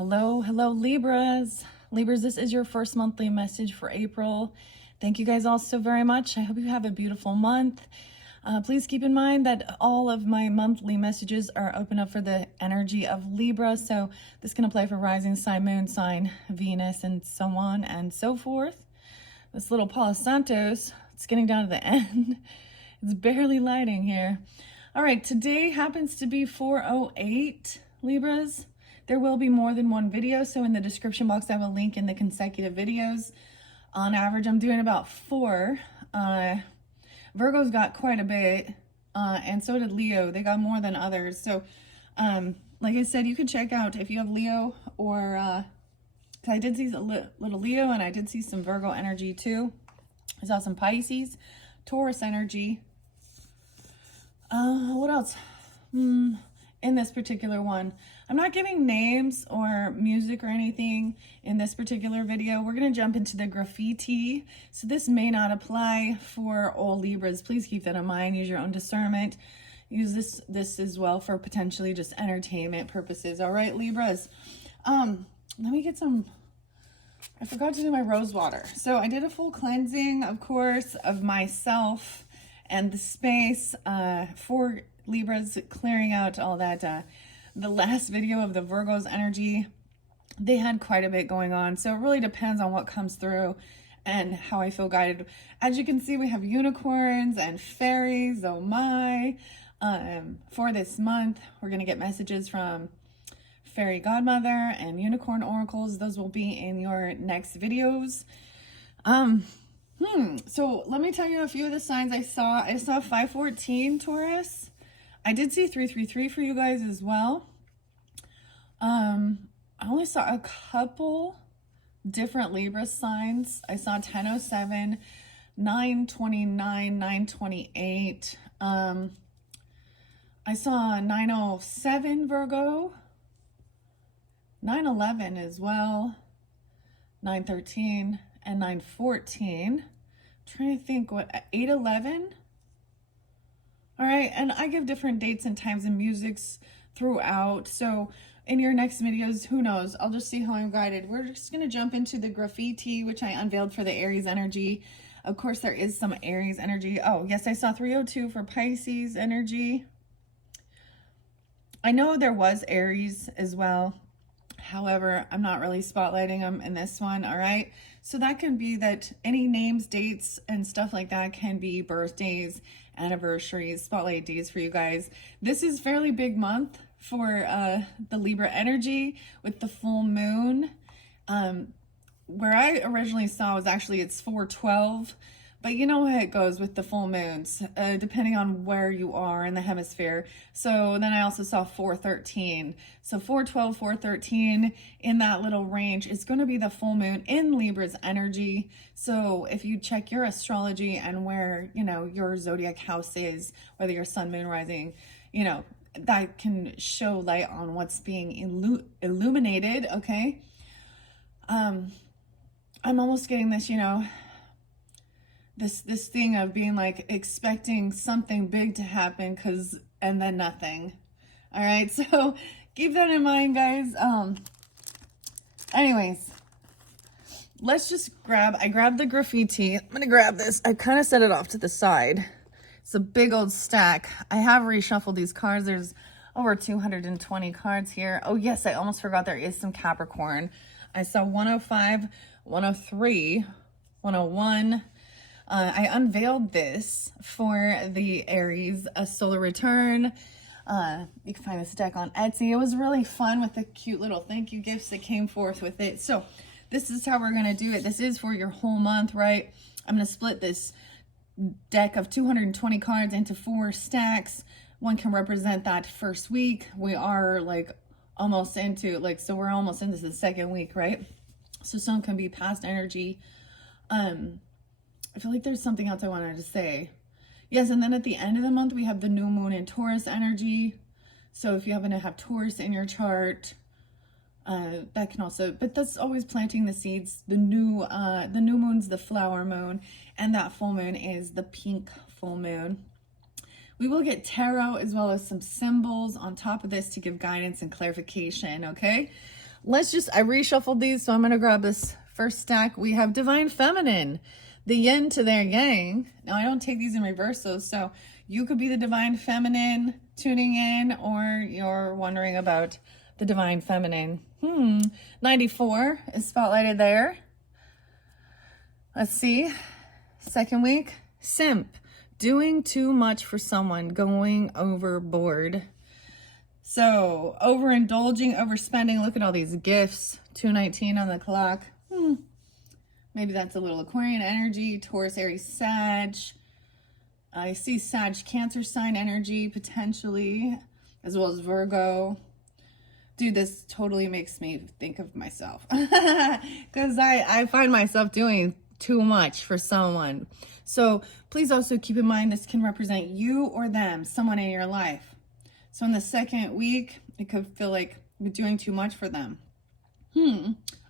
Hello, Libras. Libras, this is your first monthly message for April. Thank you guys all so very much. I hope you have a beautiful month. Please keep in mind that all of my monthly messages are open up for the energy of Libra. So this can apply for rising sign, moon sign, Venus, and so on and so forth. This little Palo Santos, it's getting down to the end. It's barely lighting here. All right, today happens to be 4:08, Libras. There will be more than one video, so in the description box I will link in the consecutive videos. On average, I'm doing about 4. Virgo's got quite a bit, and so did Leo. They got more than others. So, like I said, you can check out if you have Leo or, because I did see a little Leo, and I did see some Virgo energy too. I saw some Pisces, Taurus energy. What else? In this particular one, I'm not giving names or music or anything in this particular video. We're going to jump into the graffiti. So this may not apply for all Libras. Please keep that in mind. Use your own discernment. Use this as well for potentially just entertainment purposes. All right, Libras. Let me get some, I forgot to do my rose water. So I did a full cleansing, of course, of myself and the space for Libras, clearing out all that. The last video of the Virgo's energy, they had quite a bit going on. So it really depends on what comes through and how I feel guided. As you can see, we have unicorns and fairies. Oh my. For this month, we're going to get messages from Fairy Godmother and Unicorn Oracles. Those will be in your next videos. So let me tell you a few of the signs I saw. I saw 514 Taurus. I did see 333 for you guys as well. I only saw a couple different Libra signs. I saw 1007, 929, 928. I saw 907 Virgo, 911 as well, 913 and 914. I'm trying to think what 811. All right, and I give different dates and times and musics throughout. So in your next videos, who knows? I'll just see how I'm guided. We're just going to jump into the graffiti, which I unveiled for the Aries energy. Of course, there is some Aries energy. Oh, yes, I saw 302 for Pisces energy. I know there was Aries as well. However, I'm not really spotlighting them in this one, all right? So that can be that any names, dates, and stuff like that can be birthdays, anniversaries, spotlight days for you guys. This is fairly big month for the Libra energy with the full moon. Where I originally saw was actually it's 412, but you know how it goes with the full moons, depending on where you are in the hemisphere. So then I also saw 413. So 412, 413 in that little range is going to be the full moon in Libra's energy. So if you check your astrology and where, you know, your zodiac house is, whether your sun, moon, rising, you know, that can show light on what's being illuminated, okay? I'm almost getting this, you know, this thing of being like expecting something big to happen and then nothing. All right, so keep that in mind, guys. Anyways, let's just I grabbed the graffiti. I'm gonna grab this. I kind of set it off to the side. It's a big old stack. I have reshuffled these cards. There's over 220 cards here. Oh yes, I almost forgot there is some Capricorn. I saw 105, 103, 101. I unveiled this for the Aries, a solar return. You can find this deck on Etsy. It was really fun with the cute little thank you gifts that came forth with it. So this is how we're going to do it. This is for your whole month, right? I'm going to split this deck of 220 cards into 4 stacks. One can represent that first week. We are like almost into so we're almost into the second week, right? So some can be past energy. I feel like there's something else I wanted to say. Yes, and then at the end of the month, we have the new moon in Taurus energy. So if you happen to have Taurus in your chart, that can also, but that's always planting the seeds. The new moon's the flower moon, and that full moon is the pink full moon. We will get tarot as well as some symbols on top of this to give guidance and clarification, okay? I reshuffled these, so I'm going to grab this first stack. We have Divine Feminine, the yin to their yang. Now, I don't take these in reverse, though, so you could be the Divine Feminine tuning in, or you're wondering about the Divine Feminine. 94 is spotlighted there. Let's see. Second week, Simp, doing too much for someone, going overboard. So, overindulging, overspending. Look at all these gifts. 219 on the clock. Maybe that's a little Aquarian energy. Taurus, Aries, Sag. I see Sag, Cancer sign energy, potentially, as well as Virgo. Dude, this totally makes me think of myself. Because I find myself doing too much for someone. So, please also keep in mind this can represent you or them, someone in your life. So in the second week, it could feel like you're doing too much for them.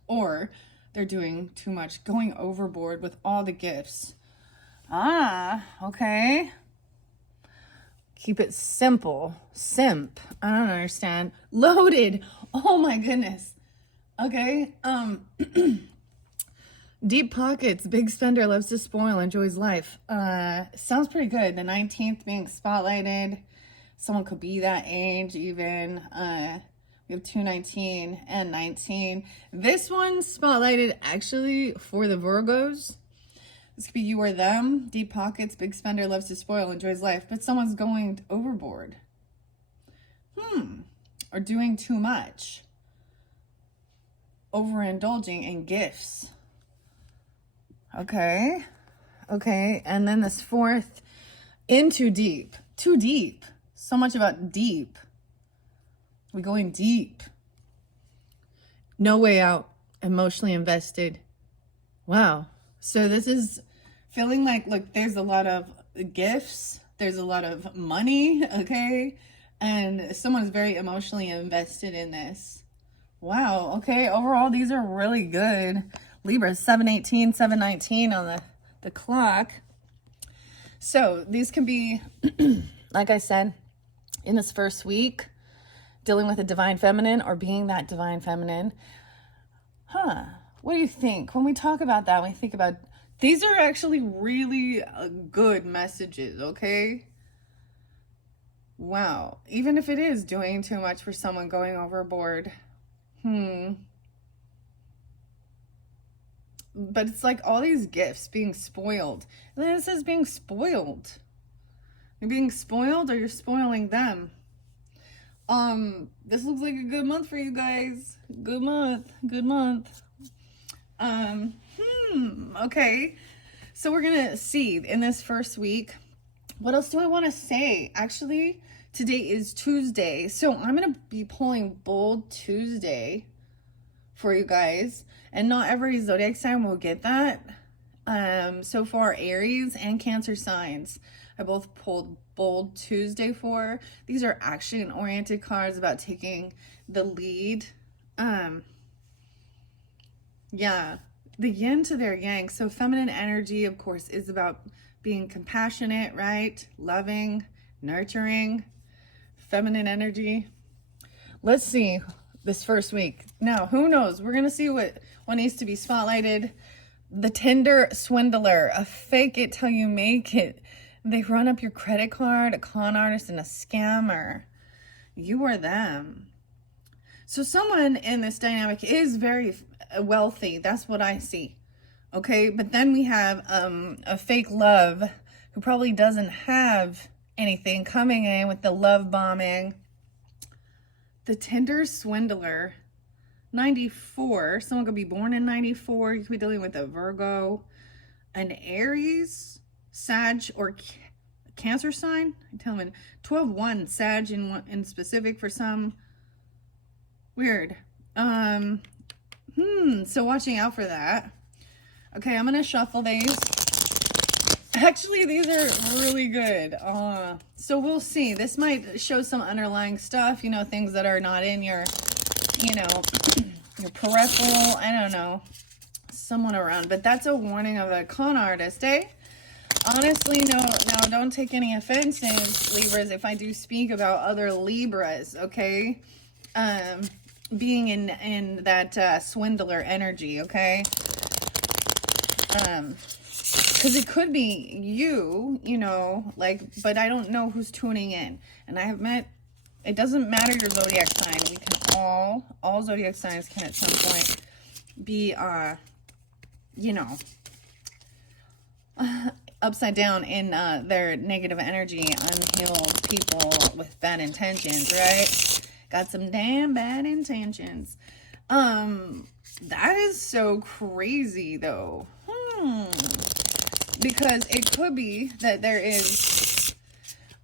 Or they're doing too much, going overboard with all the gifts. Okay. Keep it simple. Simp. I don't understand. Loaded. Oh my goodness. Okay. Deep pockets. Big spender, loves to spoil, enjoys life. Sounds pretty good. The 19th being spotlighted. Someone could be that age even. We have 219 and 19. This one spotlighted actually for the Virgos. This could be you or them. Deep pockets, big spender, loves to spoil, enjoys life. But someone's going overboard. Or doing too much. Overindulging in gifts. Okay. And then this fourth, in too deep. Too deep. So much about deep. We're going deep. No way out. Emotionally invested. Wow. So this is feeling like, look, there's a lot of gifts. There's a lot of money, okay? And someone's very emotionally invested in this. Wow, okay. Overall, these are really good. Libra, 718, 719 on the clock. So these can be, like I said, in this first week, dealing with a divine feminine or being that divine feminine. What do you think? When we talk about that, when we think about, these are actually really good messages, okay? Wow. Even if it is doing too much for someone, going overboard. But it's like all these gifts being spoiled. And then it says being spoiled. You're being spoiled or you're spoiling them. This looks like a good month for you guys. Good month. Okay. So we're gonna see in this first week. What else do I want to say? Actually, today is Tuesday. So I'm gonna be pulling Bold Tuesday for you guys. And not every zodiac sign will get that. So far, Aries and Cancer signs, I both pulled Bold Tuesday for. These are action-oriented cards about taking the lead. Yeah, the yin to their yang. So feminine energy, of course, is about being compassionate, right? Loving, nurturing, feminine energy. Let's see this first week. Now, who knows? We're going to see what needs to be spotlighted. The Tinder swindler, a fake it till you make it. They run up your credit card, a con artist and a scammer. You or them. So someone in this dynamic is very wealthy. That's what I see. Okay, but then we have a fake love who probably doesn't have anything coming in with the love bombing. The Tinder swindler, 94. Someone could be born in 94. You could be dealing with a Virgo, an Aries, Sag, or Cancer sign. I'm telling 12-1, Sag in specific for some. Weird. So watching out for that. Okay, I'm gonna shuffle these. Actually, these are really good. So we'll see. This might show some underlying stuff, you know, things that are not in your, you know, your peripheral, I don't know, someone around. But that's a warning of a con artist, eh? Honestly, no, now don't take any offenses, Libras, if I do speak about other Libras, okay? being in that swindler energy, okay? Because it could be you, you know, like, but I don't know who's tuning in. And I have met, it doesn't matter your zodiac sign. We can all zodiac signs can at some point be, you know, upside down in their negative energy, unhealed people with bad intentions, right? Got some damn bad intentions. That is so crazy though. Because it could be that there is,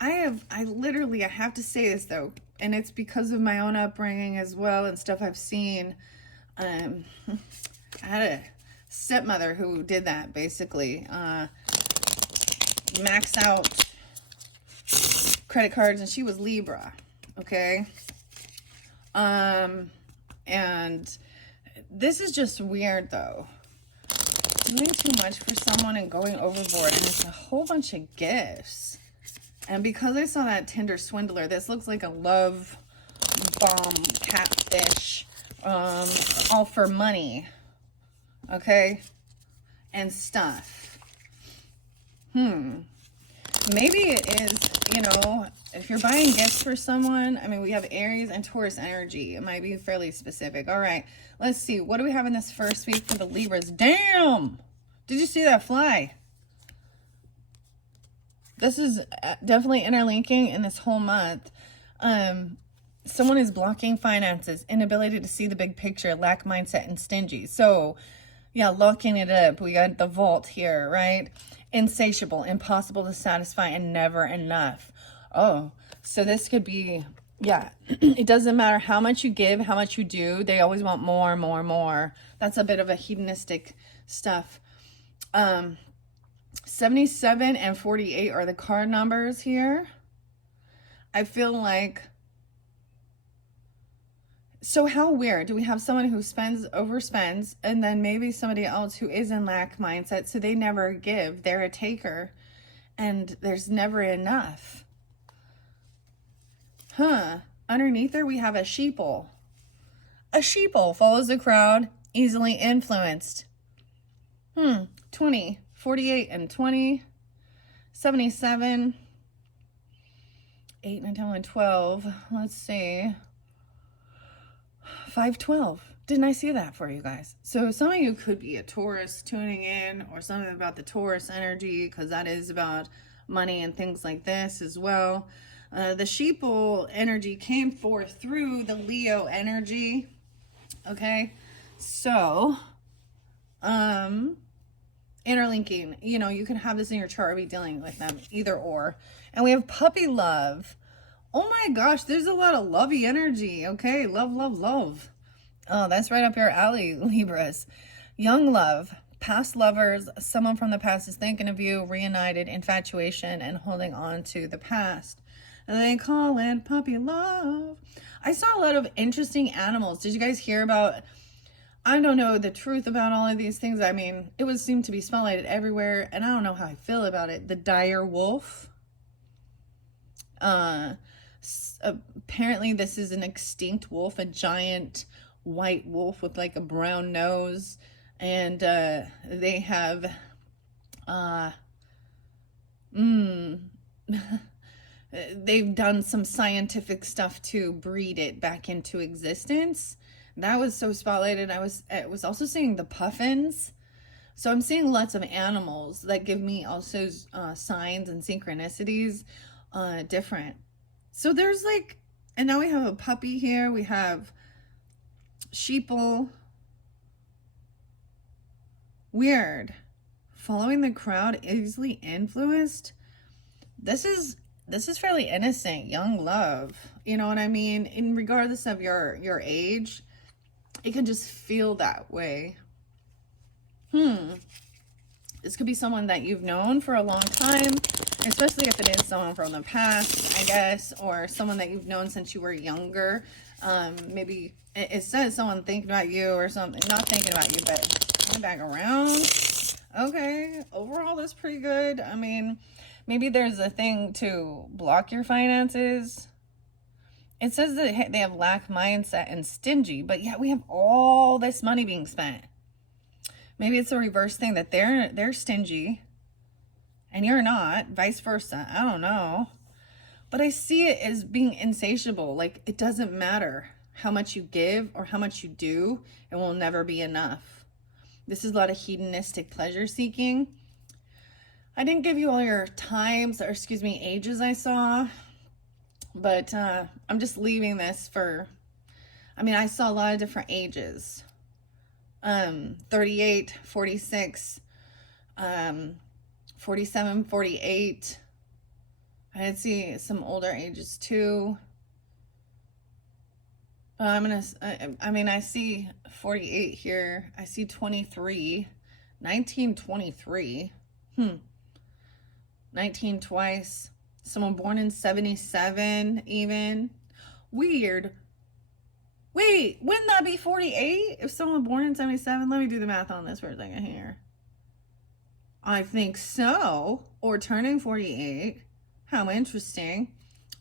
I have to say this though, and it's because of my own upbringing as well and stuff I've seen. I had a stepmother who did that basically. Maxed out credit cards, and she was Libra, okay? And this is just weird though. Doing too much for someone and going overboard, and it's a whole bunch of gifts. And because I saw that Tinder swindler, this looks like a love bomb catfish, all for money, okay, and stuff. Maybe it is, you know, if you're buying gifts for someone, I mean, we have Aries and Taurus energy. It might be fairly specific. All right, let's see. What do we have in this first week for the Libras? Damn! Did you see that fly? This is definitely interlinking in this whole month. Someone is blocking finances, inability to see the big picture, lack mindset, and stingy. So, yeah, locking it up. We got the vault here, right? Insatiable, impossible to satisfy, and never enough. Oh, so this could be, yeah, it doesn't matter how much you give, how much you do. They always want more, more, more. That's a bit of a hedonistic stuff. 77 and 48 are the card numbers here. I feel like, so how weird. Do we have someone who overspends, and then maybe somebody else who is in lack mindset, so they never give. They're a taker, and there's never enough. Underneath there, we have a sheeple. A sheeple follows the crowd, easily influenced. 20, 48, and 20. 77. 8, 9, 10, 11, 12. Let's see. 512. Didn't I see that for you guys? So some of you could be a Taurus tuning in, or something about the Taurus energy, because that is about money and things like this as well. The sheeple energy came forth through the Leo energy. Okay, so interlinking, you know, you can have this in your chart or be dealing with them, either or. And we have puppy love. Oh my gosh, there's a lot of lovey energy. Okay, love, love, love. Oh, that's right up your alley, Libras. Young love, past lovers, someone from the past is thinking of you, reunited, infatuation, and holding on to the past. They call it puppy love. I saw a lot of interesting animals. Did you guys hear about, I don't know the truth about all of these things. I mean, it would seem to be spotlighted everywhere, and I don't know how I feel about it. The dire wolf. Apparently this is an extinct wolf, a giant white wolf with like a brown nose, and they have they've done some scientific stuff to breed it back into existence. That was so spotlighted. I was also seeing the puffins. So I'm seeing lots of animals that give me also signs and synchronicities different. So there's like, and now we have a puppy here. We have sheeple. Weird. Following the crowd, easily influenced. This is fairly innocent, young love. You know what I mean? In regardless of your age, it can just feel that way. This could be someone that you've known for a long time, especially if it is someone from the past, I guess, or someone that you've known since you were younger. Maybe it says someone thinking about you or something, not thinking about you, but coming back around. Okay, overall that's pretty good. I mean, maybe there's a thing to block your finances. It says that they have lack mindset and stingy, but yet we have all this money being spent. Maybe it's a reverse thing that they're stingy and you're not, vice versa. I don't know. But I see it as being insatiable. Like, it doesn't matter how much you give or how much you do, it will never be enough. This is a lot of hedonistic pleasure seeking. I didn't give you all your times, or excuse me, ages I saw, but I'm just leaving this for, I mean, I saw a lot of different ages. 38, 46, 47, 48. I did see some older ages too. I see 48 here. I see 23, 1923. 19 twice. Someone born in 77 even. Weird. Wait, wouldn't that be 48? If someone born in 77? Let me do the math on this for a second here. I think so. Or turning 48. How interesting.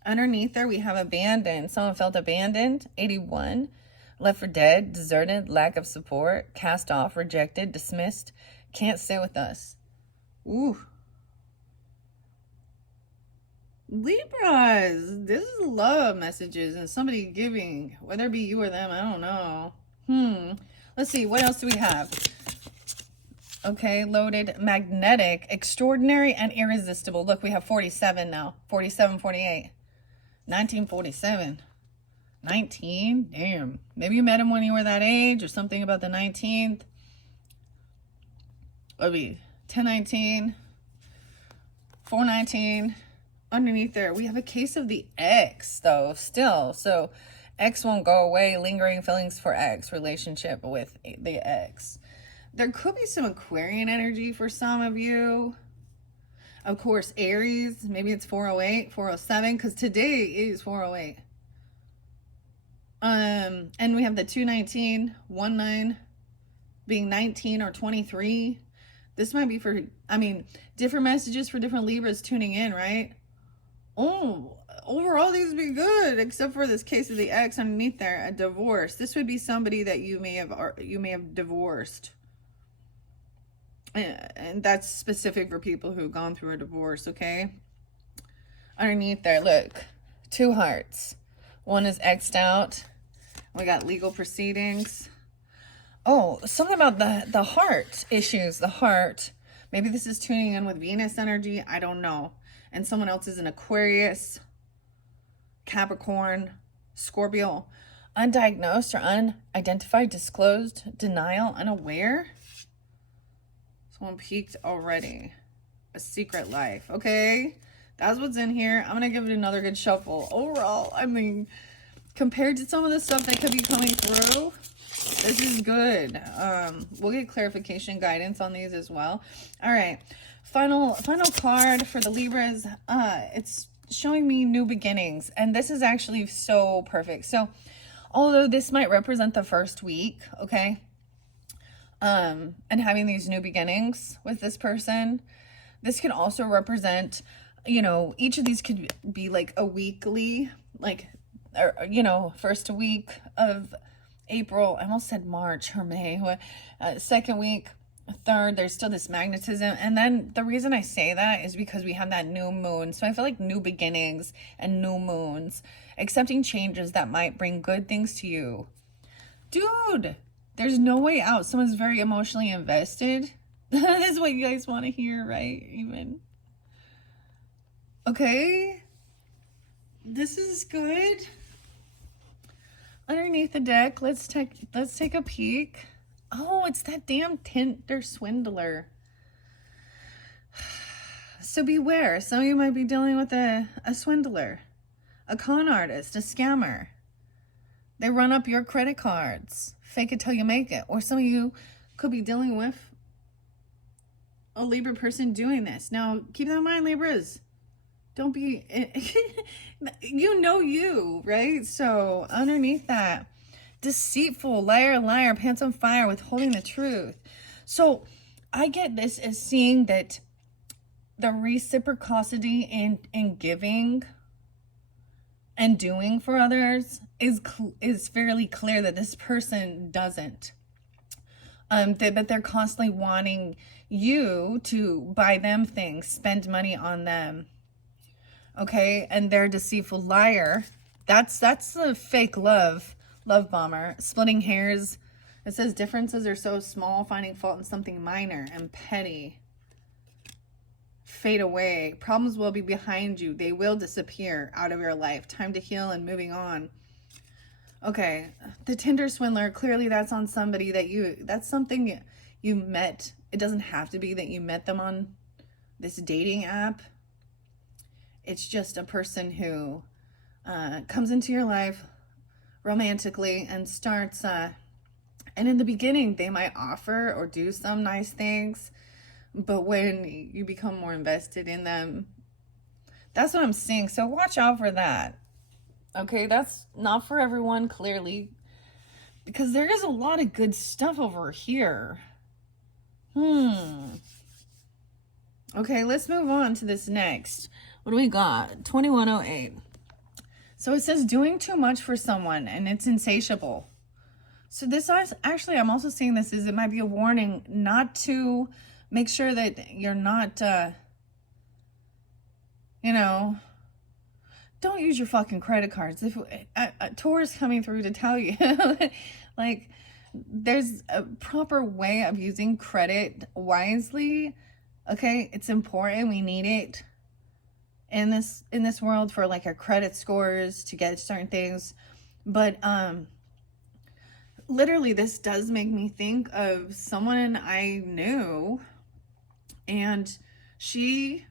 Underneath there, we have abandoned. Someone felt abandoned. 81. Left for dead. Deserted. Lack of support. Cast off. Rejected. Dismissed. Can't stay with us. Ooh. Libras. This is love messages and somebody giving. Whether it be you or them, I don't know. Let's see. What else do we have? Okay, loaded, magnetic, extraordinary, and irresistible. Look, we have 47 now. 47, 48. 1947. 19? Damn. Maybe you met him when you were that age or something about the 19th. It'll be 1019. 419. Underneath there, we have a case of the X, though, still. So, X won't go away. Lingering feelings for X. Relationship with the X. There could be some Aquarian energy for some of you. Of course, Aries, maybe it's 408, 407, because today is 408. And we have the 219, 19 being 19 or 23. This might be for, different messages for different Libras tuning in, right? Oh, overall these would be good, except for this case of the X underneath there, a divorce. This would be somebody that you may have divorced. And that's specific for people who've gone through a divorce, okay? Underneath there, look, 2 hearts. One is X'd out. We got legal proceedings. Oh, something about the heart issues, the heart. Maybe this is tuning in with Venus energy. I don't know. And someone else is an Aquarius, Capricorn, Scorpio. Undiagnosed or unidentified, disclosed, denial, unaware. Someone peaked already. A secret life. Okay. That's what's in here. I'm going to give it another good shuffle. Overall, compared to some of the stuff that could be coming through, this is good. We'll get clarification guidance on these as well. All right. Final card for the Libras. It's showing me new beginnings. And this is actually so perfect. So, although this might represent the first week, okay? And having these new beginnings with this person, this can also represent, each of these could be like a weekly, first week of April, I almost said March or May, second week, third, there's still this magnetism. And then the reason I say that is because we have that new moon. So I feel like new beginnings and new moons, accepting changes that might bring good things to you. Dude, there's no way out. Someone's very emotionally invested. This is what you guys want to hear, right? Even. Okay. This is good. Underneath the deck, let's take a peek. Oh, it's that damn Tinder swindler. So beware. Some of you might be dealing with a swindler, a con artist, a scammer. They run up your credit cards. Fake it till you make it. Or some of you could be dealing with a Libra person doing this. Now, keep that in mind, Libras. Don't be, you, right? So underneath that, deceitful, liar, pants on fire, withholding the truth. So I get this as seeing that the reciprocity in giving and doing for others is fairly clear that this person doesn't. But they're constantly wanting you to buy them things, spend money on them. Okay, and they're a deceitful liar. That's a fake love bomber. Splitting hairs. It says differences are so small, finding fault in something minor and petty. Fade away. Problems will be behind you. They will disappear out of your life. Time to heal and moving on. Okay, the Tinder swindler, clearly that's on somebody that's something you met. It doesn't have to be that you met them on this dating app. It's just a person who comes into your life romantically and starts, and in the beginning, they might offer or do some nice things, but when you become more invested in them, that's what I'm seeing. So watch out for that. Okay, that's not for everyone, clearly, because there is a lot of good stuff over here. Okay, let's move on to this next. What do we got? 2108. So it says doing too much for someone and it's insatiable. So this actually, I'm also seeing this as it might be a warning not to make sure that you're not, don't use your fucking credit cards. If a tourist coming through to tell you, like, there's a proper way of using credit wisely. Okay, it's important. We need it in this world for like our credit scores to get certain things. But literally, this does make me think of someone I knew, and she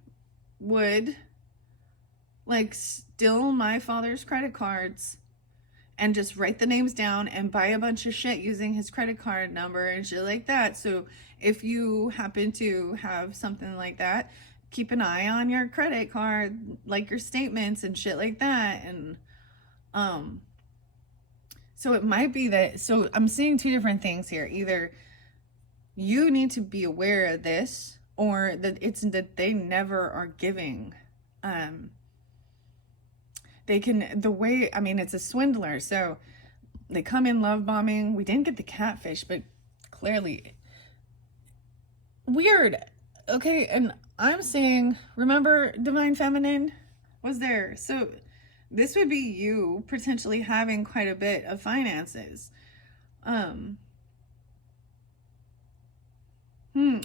would like steal my father's credit cards and just write the names down and buy a bunch of shit using his credit card number and shit like that. So if you happen to have something like that, keep an eye on your credit card, like your statements and shit like that. And so it might be that, so I'm seeing two different things here. Either you need to be aware of this, or that it's that they never are giving. They can, the way, I mean, it's a swindler. So they come in love bombing. We didn't get the catfish, but clearly weird. Okay. And I'm saying, remember Divine Feminine was there. So this would be you potentially having quite a bit of finances.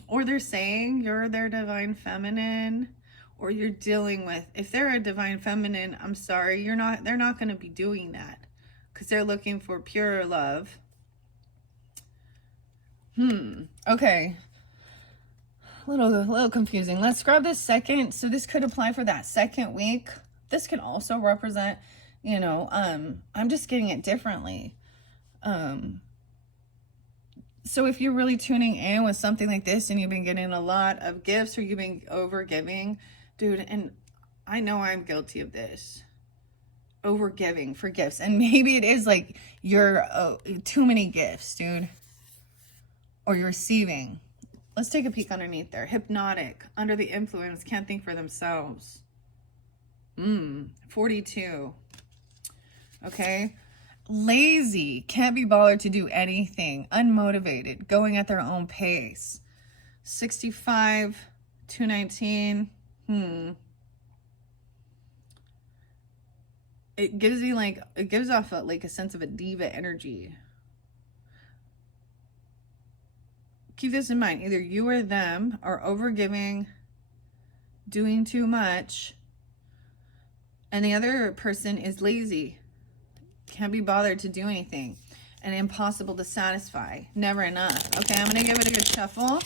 Or they're saying you're their Divine Feminine, or you're dealing with, if they're a Divine Feminine, I'm sorry, they're not going to be doing that because they're looking for pure love. Okay. A little confusing. Let's grab this second. So this could apply for that second week. This can also represent, I'm just getting it differently. So if you're really tuning in with something like this and you've been getting a lot of gifts, or you've been over giving, dude, and I know I'm guilty of this, over giving for gifts. And maybe it is like you're too many gifts, dude, or you're receiving. Let's take a peek underneath there. Hypnotic, under the influence, can't think for themselves. 42. Okay. Lazy, can't be bothered to do anything. Unmotivated, going at their own pace. 65, 219. It gives off like a sense of a diva energy. Keep this in mind. Either you or them are overgiving, doing too much, and the other person is lazy, can't be bothered to do anything, and impossible to satisfy, never enough. Okay, I'm gonna give it a good shuffle.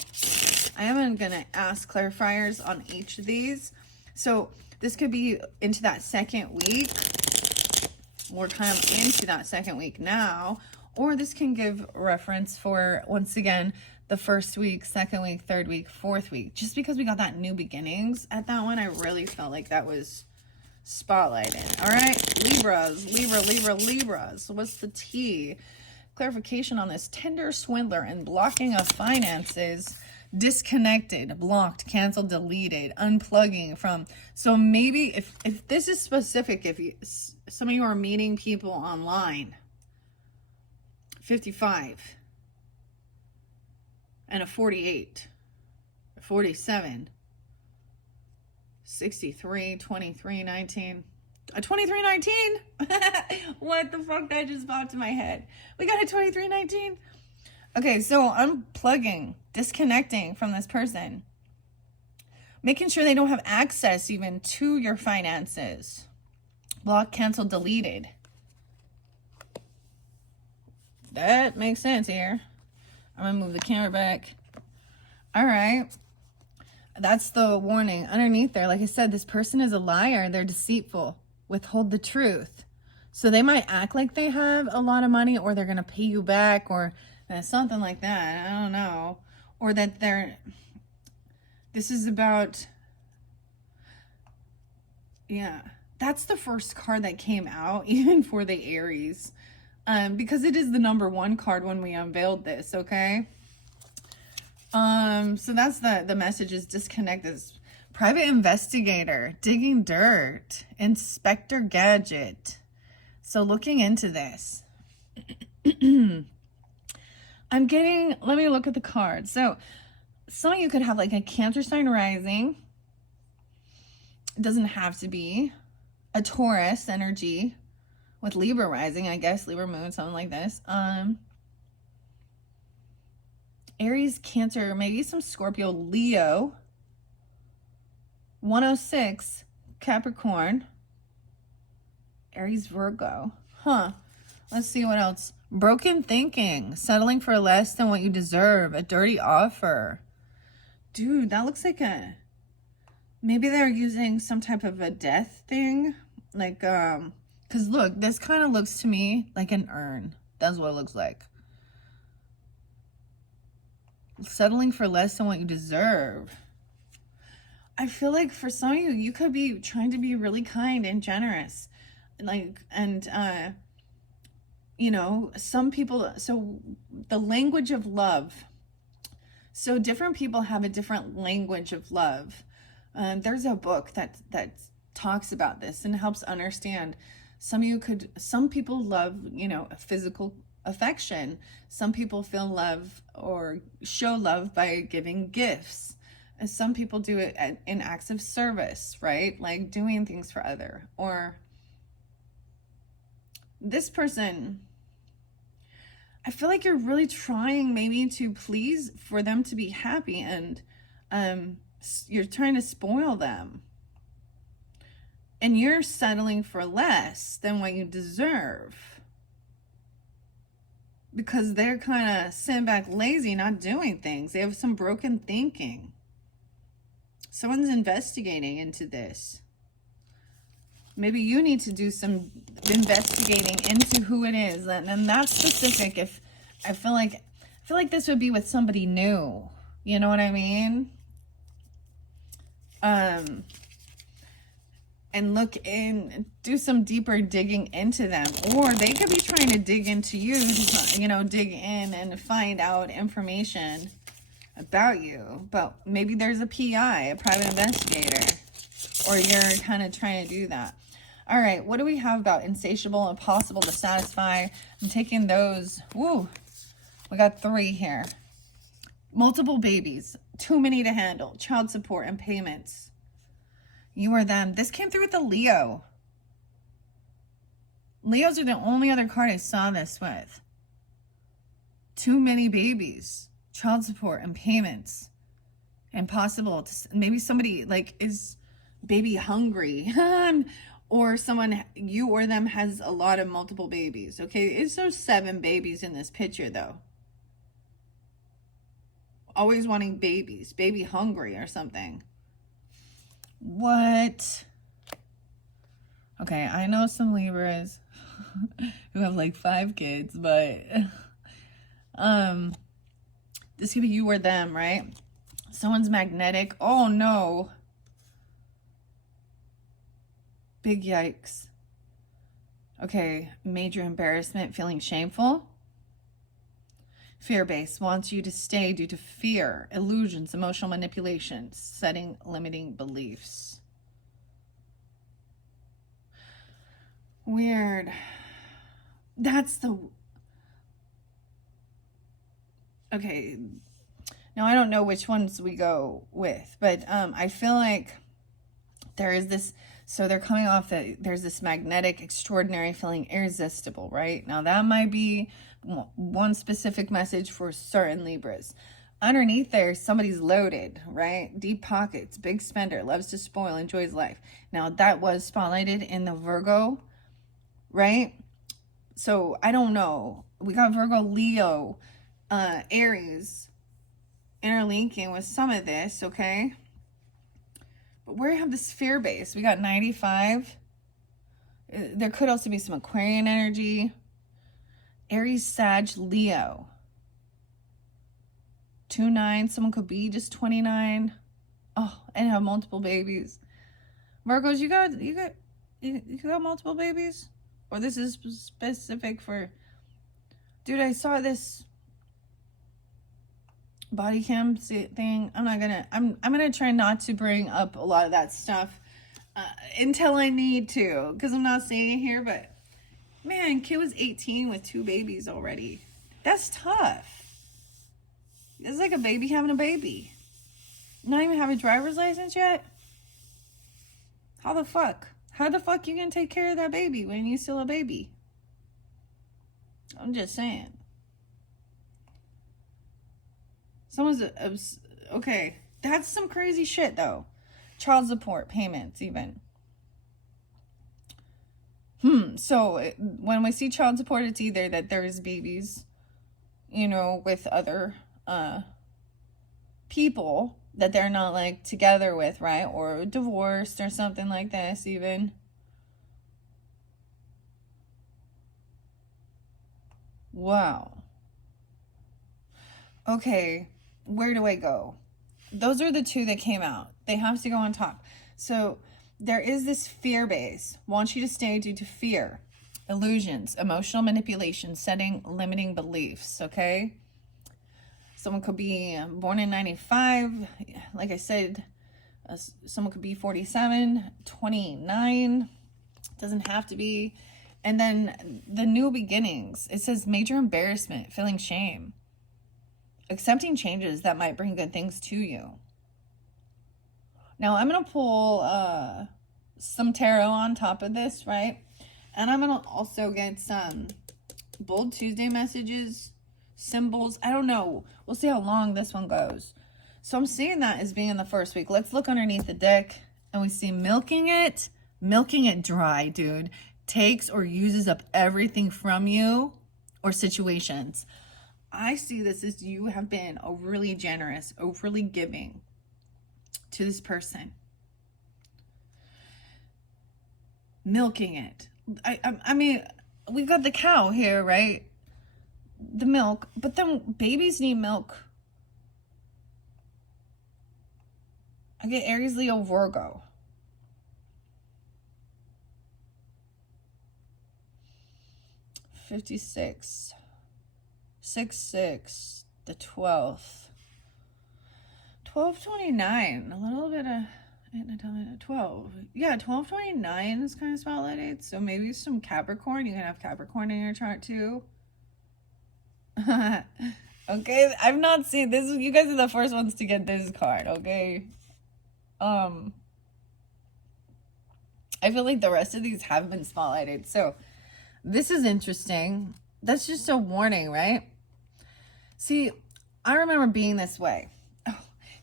I am gonna ask clarifiers on each of these. So this could be into that second week. We're kind of into that second week now, or this can give reference for, once again, the first week, second week, third week, fourth week. Just because we got that new beginnings at that one, I really felt like that was spotlighted. All right, Libras. What's the T? Clarification on this Tinder swindler and blocking of finances. disconnected, blocked, canceled, deleted, unplugging from. So maybe if this is specific, if you, some of you are meeting people online, 55 and a 48, 47, 63, 23, 19, a 2319. What the fuck, that just popped in my head. We got a 2319. Okay, so unplugging, disconnecting from this person, making sure they don't have access even to your finances. Block, cancel, deleted. That makes sense here. I'm gonna move the camera back. All right. That's the warning underneath there. Like I said, this person is a liar. They're deceitful. Withhold the truth. So they might act like they have a lot of money, or they're going to pay you back, or something like that. I don't know. Or that this is about, yeah. That's the first card that came out, even for the Aries. Because it is the number 1 card when we unveiled this, okay? So that's the message is disconnect this. Private investigator, digging dirt, Inspector Gadget. So looking into this. I'm getting, let me look at the cards. So some of you could have like a Cancer sign rising. It doesn't have to be. A Taurus energy with Libra rising, I guess, Libra moon, something like this. Aries, Cancer, maybe some Scorpio, Leo, 106, Capricorn, Aries, Virgo. Let's see what else. Broken thinking, settling for less than what you deserve, a dirty offer. Dude, that looks like maybe they're using some type of a death thing. Like, because look, this kind of looks to me like an urn. That's what it looks like. Settling for less than what you deserve. I feel like for some of you, you could be trying to be really kind and generous. Like, and, you know, some people, so the language of love. So different people have a different language of love. There's a book that talks about this and helps understand. Some people love, you know, physical affection. Some people feel love or show love by giving gifts. And some people do it in acts of service, right? Like doing things for other. Or this person, I feel like you're really trying maybe to please for them to be happy, and you're trying to spoil them. And you're settling for less than what you deserve. Because they're kind of sitting back lazy, not doing things. They have some broken thinking. Someone's investigating into this. Maybe you need to do some investigating into who it is. And that's specific. If I feel like this would be with somebody new. You know what I mean? And look in, do some deeper digging into them. Or they could be trying to dig into you, you know, dig in and find out information about you. But maybe there's a PI, a private investigator, or you're kind of trying to do that. All right, what do we have about insatiable, impossible to satisfy? I'm taking those. Woo, we got 3 here. Multiple babies, too many to handle, child support and payments. You or them. This came through with the Leo. Leos are the only other card I saw this with. Too many babies, child support and payments. Impossible to, maybe somebody like is baby hungry. Or someone, you or them, has a lot of multiple babies. Okay, it's those 7 babies in this picture though. Always wanting babies, baby hungry or something. What? Okay, I know some Libras who have like 5 kids, but this could be you or them, right? Someone's magnetic. Oh no. Big yikes. Okay, major embarrassment, feeling shameful. Fear-based, wants you to stay due to fear, illusions, emotional manipulation, setting limiting beliefs. Weird. That's the... Okay. Now, I don't know which ones we go with, but I feel like there is this... So they're coming off that there's this magnetic, extraordinary feeling, irresistible, right? Now, that might be one specific message for certain Libras. Underneath there, somebody's loaded, right? Deep pockets, big spender, loves to spoil, enjoys life. Now, that was spotlighted in the Virgo, right? So, I don't know. We got Virgo, Leo, Aries interlinking with some of this, okay? But where you have this fear base, we got 95. There could also be some Aquarian energy. Aries, Sag, Leo. 29, someone could be just 29. Oh, and have multiple babies. Virgos, you got multiple babies? Or this is specific for... Dude, I saw this body cam thing. I'm gonna try not to bring up a lot of that stuff until I need to, because I'm not saying it here, but man, kid was 18 with 2 babies already. That's tough. It's like a baby having a baby. Not even have a driver's license yet? How the fuck you gonna take care of that baby when you're still a baby? I'm just saying. Okay, that's some crazy shit though. Child support payments even. So when we see child support, it's either that there's babies, you know, with other people that they're not like together with, right? Or divorced or something like this even. Wow. Okay, where do I go? Those are the 2 that came out. They have to go on top. So there is this fear base. Wants you to stay due to fear, illusions, emotional manipulation, setting limiting beliefs, okay? Someone could be born in 95. Like I said, someone could be 47, 29. Doesn't have to be. And then the new beginnings. It says major embarrassment, feeling shame. Accepting changes that might bring good things to you. Now, I'm going to pull some tarot on top of this, right? And I'm going to also get some Bold Tuesday messages, symbols. I don't know. We'll see how long this one goes. So I'm seeing that as being in the first week. Let's look underneath the deck. And we see milking it dry, dude. Takes or uses up everything from you or situations. I see this as you have been overly generous, overly giving to this person. Milking it. I mean, we got the cow here, right? The milk, but then babies need milk. I get Aries, Leo, Virgo. $56. 6/6, the 12th. 12/29, a little bit of 12. Yeah, 12/29 is kind of spotlighted. So maybe some Capricorn. You can have Capricorn in your chart too. Okay, I've not seen this. You guys are the first ones to get this card, okay? I feel like the rest of these have been spotlighted. So this is interesting. That's just a warning, right? See, I remember being this way. Oh,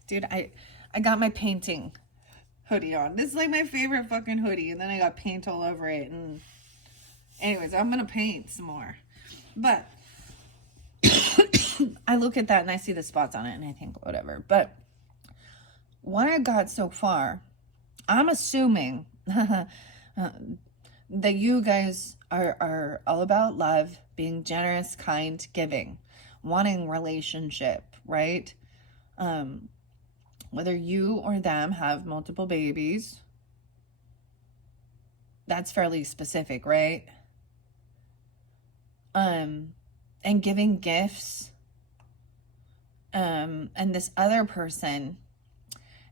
dude, I got my painting hoodie on. This is like my favorite fucking hoodie. And then I got paint all over it. And anyways, I'm going to paint some more. But I look at that and I see the spots on it and I think, whatever. But what I got so far, I'm assuming that you guys are all about love, being generous, kind, giving, wanting relationship, right? Whether you or them have multiple babies, that's fairly specific, right? And giving gifts, And this other person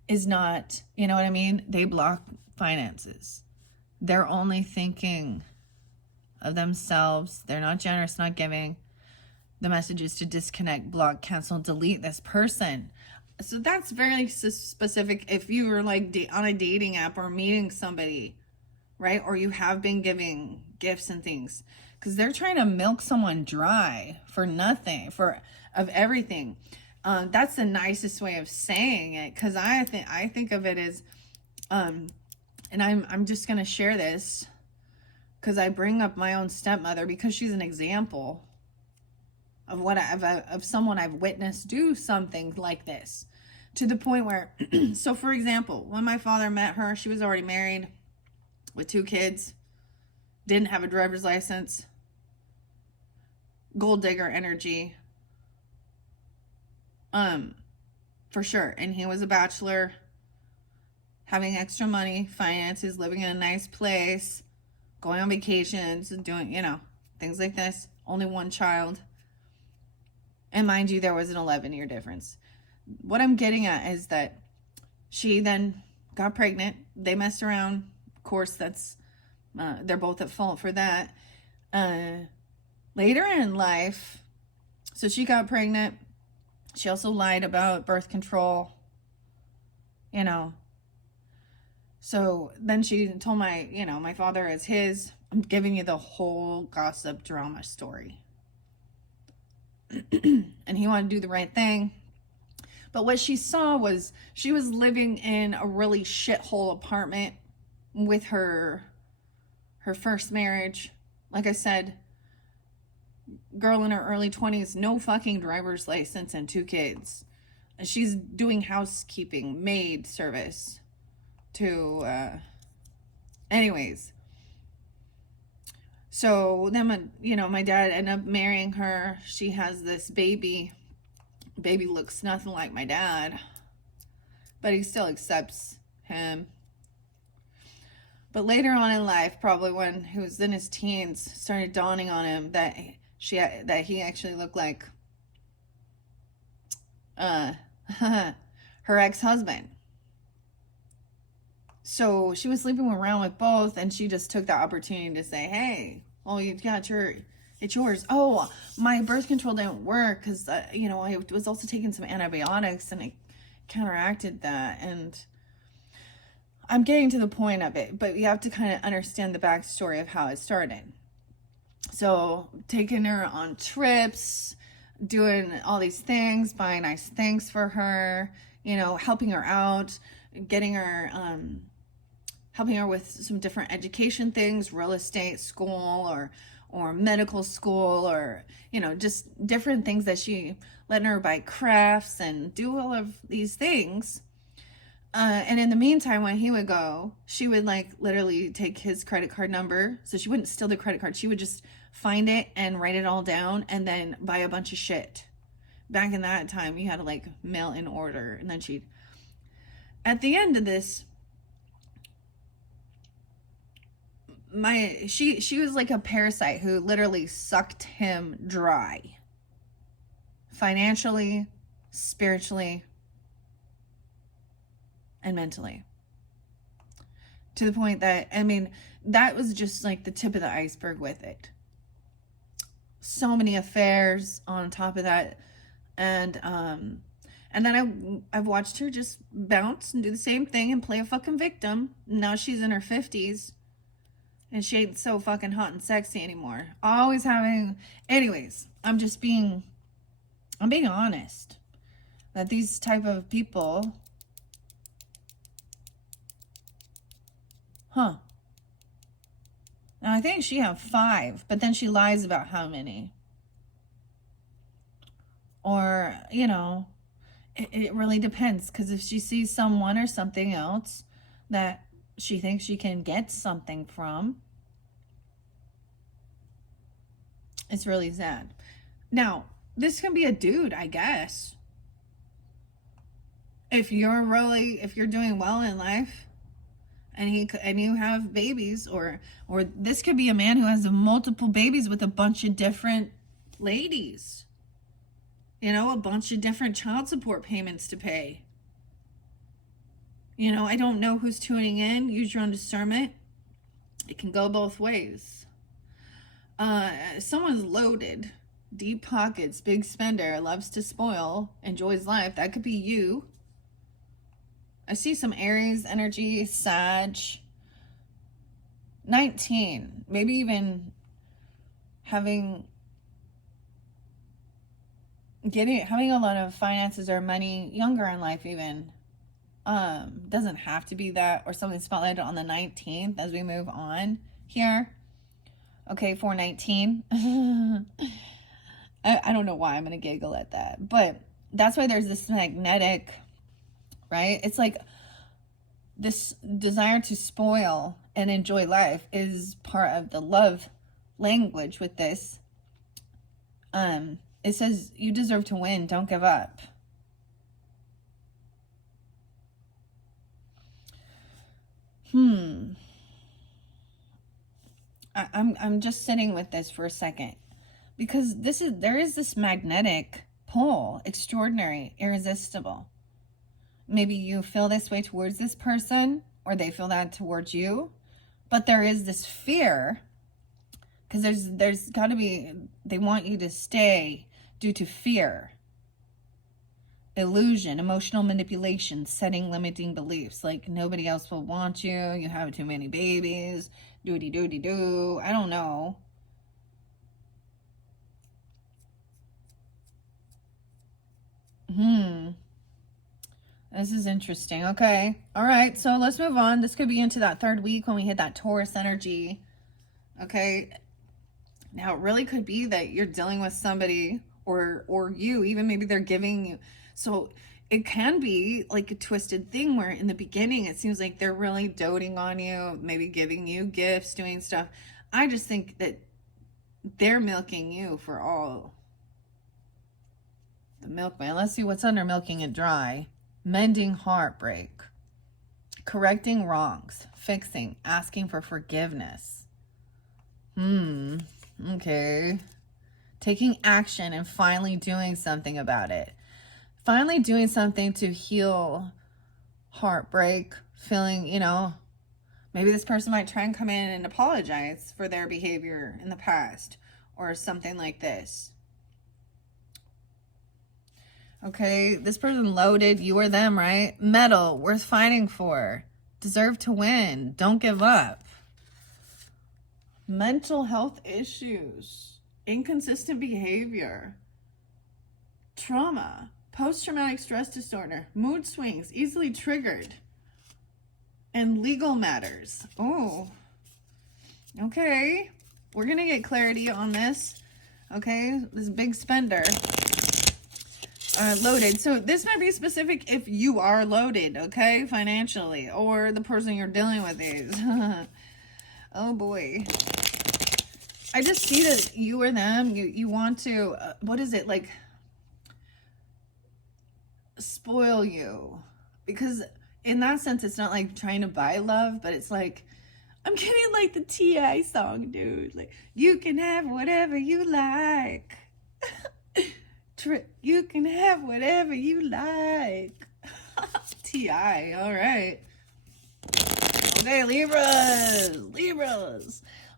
is not, you know what I mean? They block finances. They're only thinking of themselves. They're not generous, not giving. The message is to disconnect, block, cancel, delete this person. So that's very specific if you were like on a dating app or meeting somebody, right? Or you have been giving gifts and things, because they're trying to milk someone dry for nothing, of everything. That's the nicest way of saying it, because I think of it as, and I'm just gonna share this because I bring up my own stepmother because she's an example of what of someone I've witnessed do something like this, to the point where, so for example, when my father met her, she was already married with 2 kids, didn't have a driver's license, gold digger energy, for sure. And he was a bachelor, having extra money, finances, living in a nice place, going on vacations, and doing, things like this. Only 1 child. And mind you, there was an 11-year difference. What I'm getting at is that she then got pregnant. They messed around. Of course, that's, they're both at fault for that. Later in life, so she got pregnant. She also lied about birth control, So then she told my father as his, I'm giving you the whole gossip drama story. And he wanted to do the right thing. But what she saw was she was living in a really shithole apartment with her first marriage. Like I said, girl in her early 20s, no fucking driver's license, and 2 kids. And she's doing housekeeping, maid service to, anyways. So then, my dad ended up marrying her. She has this baby. Baby looks nothing like my dad, but he still accepts him. But later on in life, probably when he was in his teens, started dawning on him that he actually looked like her ex-husband. So she was sleeping around with both, and she just took the opportunity to say, hey, well, it's yours. Oh, my birth control didn't work because, I was also taking some antibiotics, and it counteracted that. And I'm getting to the point of it, but you have to kind of understand the backstory of how it started. So taking her on trips, doing all these things, buying nice things for her, helping her out, helping her with some different education things, real estate school or medical school, or, just different things that she letting her buy crafts and do all of these things. And in the meantime, when he would go, she would literally take his credit card number. So she wouldn't steal the credit card. She would just find it and write it all down and then buy a bunch of shit. Back in that time, you had to mail in order. And then at the end of this, she was like a parasite who literally sucked him dry. Financially, spiritually, and mentally. To the point that, that was just the tip of the iceberg with it. So many affairs on top of that. And then I've watched her just bounce and do the same thing and play a fucking victim. Now she's in her 50s. And she ain't so fucking hot and sexy anymore. Anyways, I'm being honest. That these type of people, now I think she had 5, but then she lies about how many. Or, it really depends. Because if she sees someone or something else that she thinks she can get something from, it's really sad. Now, this can be a dude, I guess. If you're doing well in life, and you have babies, or this could be a man who has multiple babies with a bunch of different ladies. You know, a bunch of different child support payments to pay. You know, I don't know who's tuning in. Use your own discernment. It can go both ways. Someone's loaded, deep pockets, big spender, loves to spoil, enjoys life. That could be you. I see some Aries energy, Sag. 19, maybe even having a lot of finances or money younger in life even. Doesn't have to be that, or something spotlighted on the 19th as we move on here. Okay, 419. I don't know why I'm gonna giggle at that, but that's why there's this magnetic, right? It's like this desire to spoil and enjoy life is part of the love language with this. It says you deserve to win, don't give up. I'm just sitting with this for a second, because there is this magnetic pull, extraordinary, irresistible. Maybe you feel this way towards this person, or they feel that towards you, but there is this fear, because there's got to be, they want you to stay due to fear, illusion, emotional manipulation, setting limiting beliefs, like nobody else will want you, you have too many babies, doody-doody-doo, I don't know. This is interesting. Okay. All right. So let's move on. This could be into that third week when we hit that Taurus energy. Okay. Now, it really could be that you're dealing with somebody, or you, even maybe they're giving you. So it can be like a twisted thing where in the beginning, it seems like they're really doting on you, maybe giving you gifts, doing stuff. I just think that they're milking you for all the milkman. Let's see what's under milking it dry. Mending heartbreak, correcting wrongs, fixing, asking for forgiveness. Okay. Taking action and finally doing something about it. Finally doing something to heal heartbreak, feeling, you know, maybe this person might try and come in and apologize for their behavior in the past or something like this. Okay, this person loaded, you or them, right? Metal, worth fighting for. Deserve to win. Don't give up. Mental health issues. Inconsistent behavior. Trauma. Post-traumatic stress disorder. Mood swings. Easily triggered. And legal matters. Oh. Okay. We're going to get clarity on this. Okay, this big spender. Loaded. So this might be specific if you are loaded, okay, financially, or the person you're dealing with is. Oh boy. I just see that you or them, you want to, what is it, like, spoil you. Because in that sense, it's not like trying to buy love, but it's like, I'm getting like the T.I. song, dude. Like, you can have whatever you like. You can have whatever you like. T.I. All right. Okay, Libras.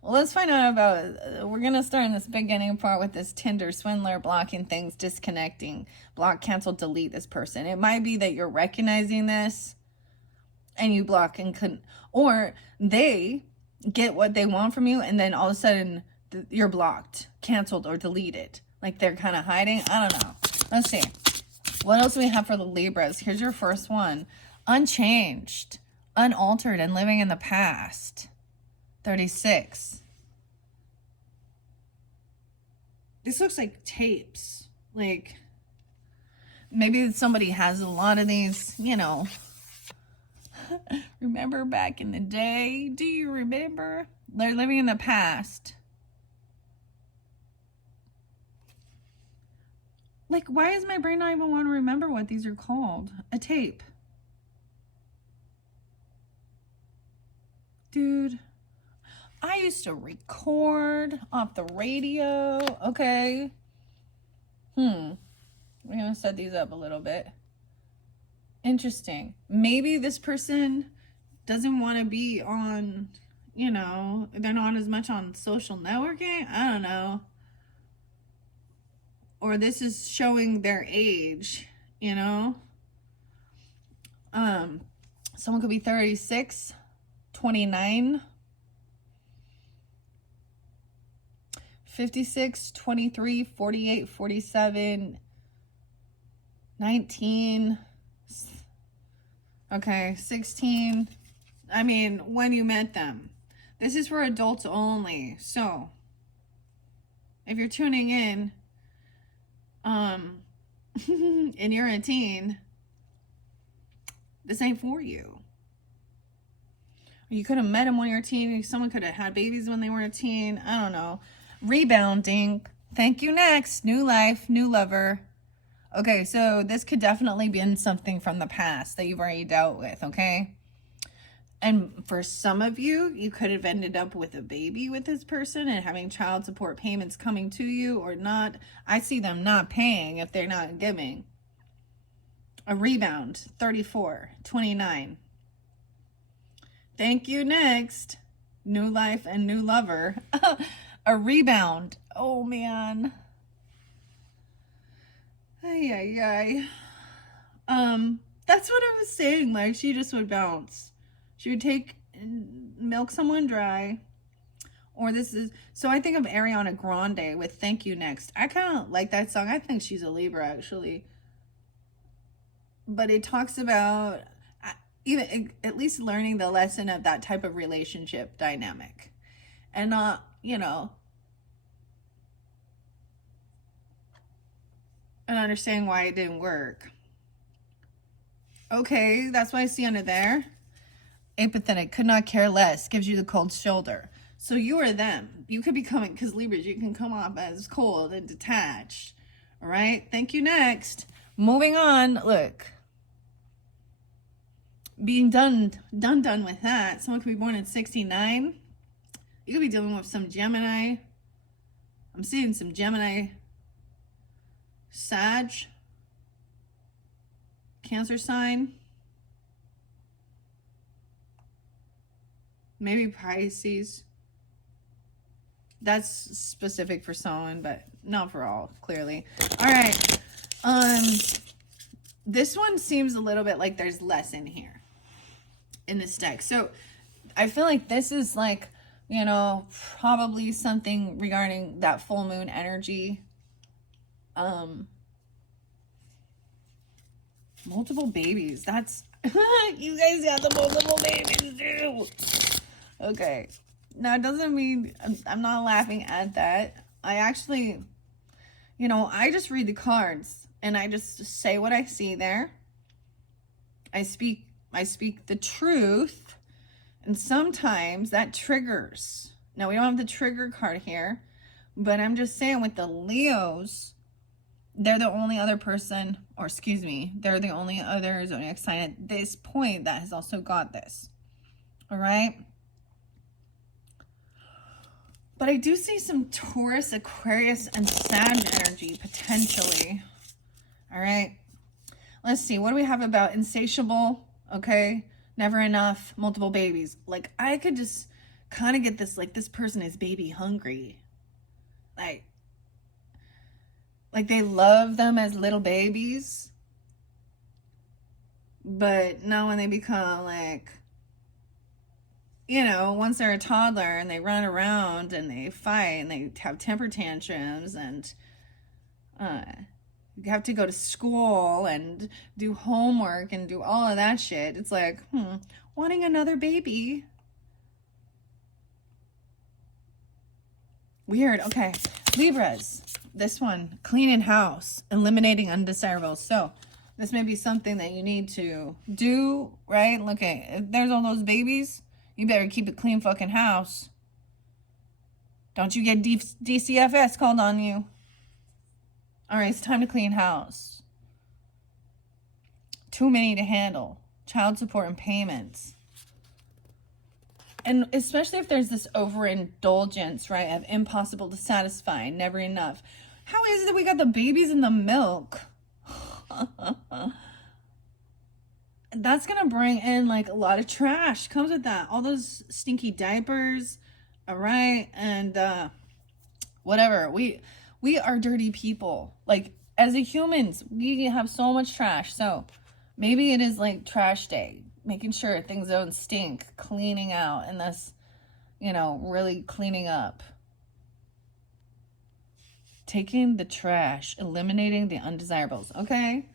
Well, let's find out about, we're going to start in this beginning part with this Tinder swindler, blocking things, disconnecting, block, cancel, delete this person. It might be that you're recognizing this and you block and couldn't, or they get what they want from you and then all of a sudden you're blocked, canceled, or deleted. Like they're kind of hiding. I don't know. Let's see. What else do we have for the Libras? Here's your first one. Unchanged, unaltered, and living in the past. 36. This looks like tapes. Like maybe somebody has a lot of these, you know. Remember back in the day? Do you remember? They're living in the past. Like, why is my brain not even want to remember what these are called? A tape. Dude, I used to record off the radio. Okay. We're going to set these up a little bit. Interesting. Maybe this person doesn't want to be on, you know, they're not as much on social networking. I don't know. Or this is showing their age, you know. Someone could be 36, 29, 56, 23, 48, 47, 19, okay, 16. I mean, when you met them. This is for adults only. So, if you're tuning in, and you're a teen, this ain't for you. You could have met him when you were a teen. Someone could have had babies when they were a teen. I don't know. Rebounding. Thank you. Next. New life. New lover. Okay, so this could definitely be in something from the past that you've already dealt with, okay? And for some of you, you could have ended up with a baby with this person and having child support payments coming to you or not. I see them not paying if they're not giving. A rebound, 34, 29. Thank you. Next. New life and new lover. A rebound. Oh, man. Ay. That's what I was saying. Like, she just would bounce. She would take and milk someone dry. Or this is, so I think of Ariana Grande with Thank You Next. I kind of like that song. I think she's a Libra, actually. But it talks about even at least learning the lesson of that type of relationship dynamic. And not, you know, and understanding why it didn't work. Okay, that's why I see under there. Apathetic, could not care less, gives you the cold shoulder. So you are them. You could be coming, because Libras, you can come off as cold and detached. All right, thank you. Next. Moving on, look. Being done with that. Someone could be born in 69. You could be dealing with some Gemini. I'm seeing some Gemini. Sag. Cancer sign. Maybe Pisces. That's specific for someone, but not for all, clearly. All right. This one seems a little bit like there's less in here in this deck. So I feel like this is like, you know, probably something regarding that full moon energy. Multiple babies. That's you guys got the multiple babies too. Okay. Now, it doesn't mean I'm not laughing at that. I actually, you know, I just read the cards and I just say what I see there. I speak the truth, and sometimes that triggers. Now, we don't have the trigger card here, but I'm just saying with the Leos, they're the only other person, or excuse me, they're the only other zodiac sign at this point that has also got this. All right? But I do see some Taurus, Aquarius, and Sag energy, potentially. All right. Let's see. What do we have about insatiable? Okay. Never enough. Multiple babies. Like, I could just kind of get this, like, this person is baby hungry. Like they love them as little babies. But now when they become, like, you know, once they're a toddler and they run around and they fight and they have temper tantrums and you have to go to school and do homework and do all of that shit. It's like, wanting another baby. Weird. Okay. Libras. This one, cleaning house, eliminating undesirables. So this may be something that you need to do, right? Look at, if there's all those babies, you better keep a clean fucking house. Don't you get DCFS called on you. All right, it's time to clean house. Too many to handle. Child support and payments. And especially if there's this overindulgence, right, of impossible to satisfy, never enough. How is it that we got the babies in the milk? That's gonna bring in like a lot of trash. Comes with that. All those stinky diapers. All right. And whatever. We are dirty people. Like, as a humans, we have so much trash. So maybe it is like trash day, making sure things don't stink, cleaning out, and thus, you know, really cleaning up. Taking the trash, eliminating the undesirables. Okay.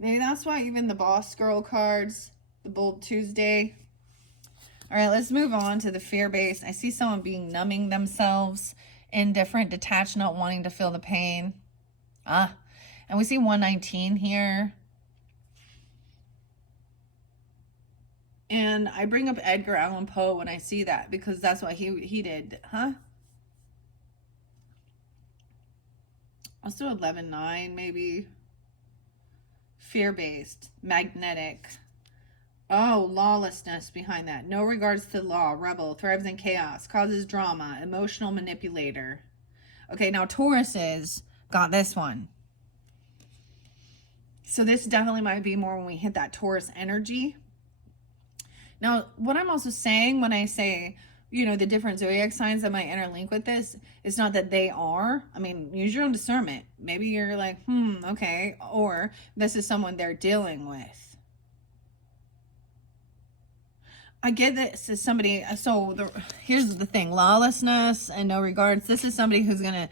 Maybe that's why even the boss girl cards, the Bold Tuesday. All right, let's move on to the fear-based. I see someone being numbing themselves, indifferent, detached, not wanting to feel the pain. And we see 119 here. And I bring up Edgar Allan Poe when I see that, because that's what he did. Let's do 11-9 maybe. Fear-based, magnetic. Oh, lawlessness behind that. No regards to law, rebel, thrives in chaos, causes drama, emotional manipulator. Okay, now Tauruses got this one. So this definitely might be more when we hit that Taurus energy. Now, what I'm also saying when I say, you know, the different zodiac signs that might interlink with this, it's not that they are. I mean, use your own discernment. Maybe you're like, okay. Or this is someone they're dealing with. I get this is somebody, here's the thing, lawlessness and no regards. This is somebody who's going to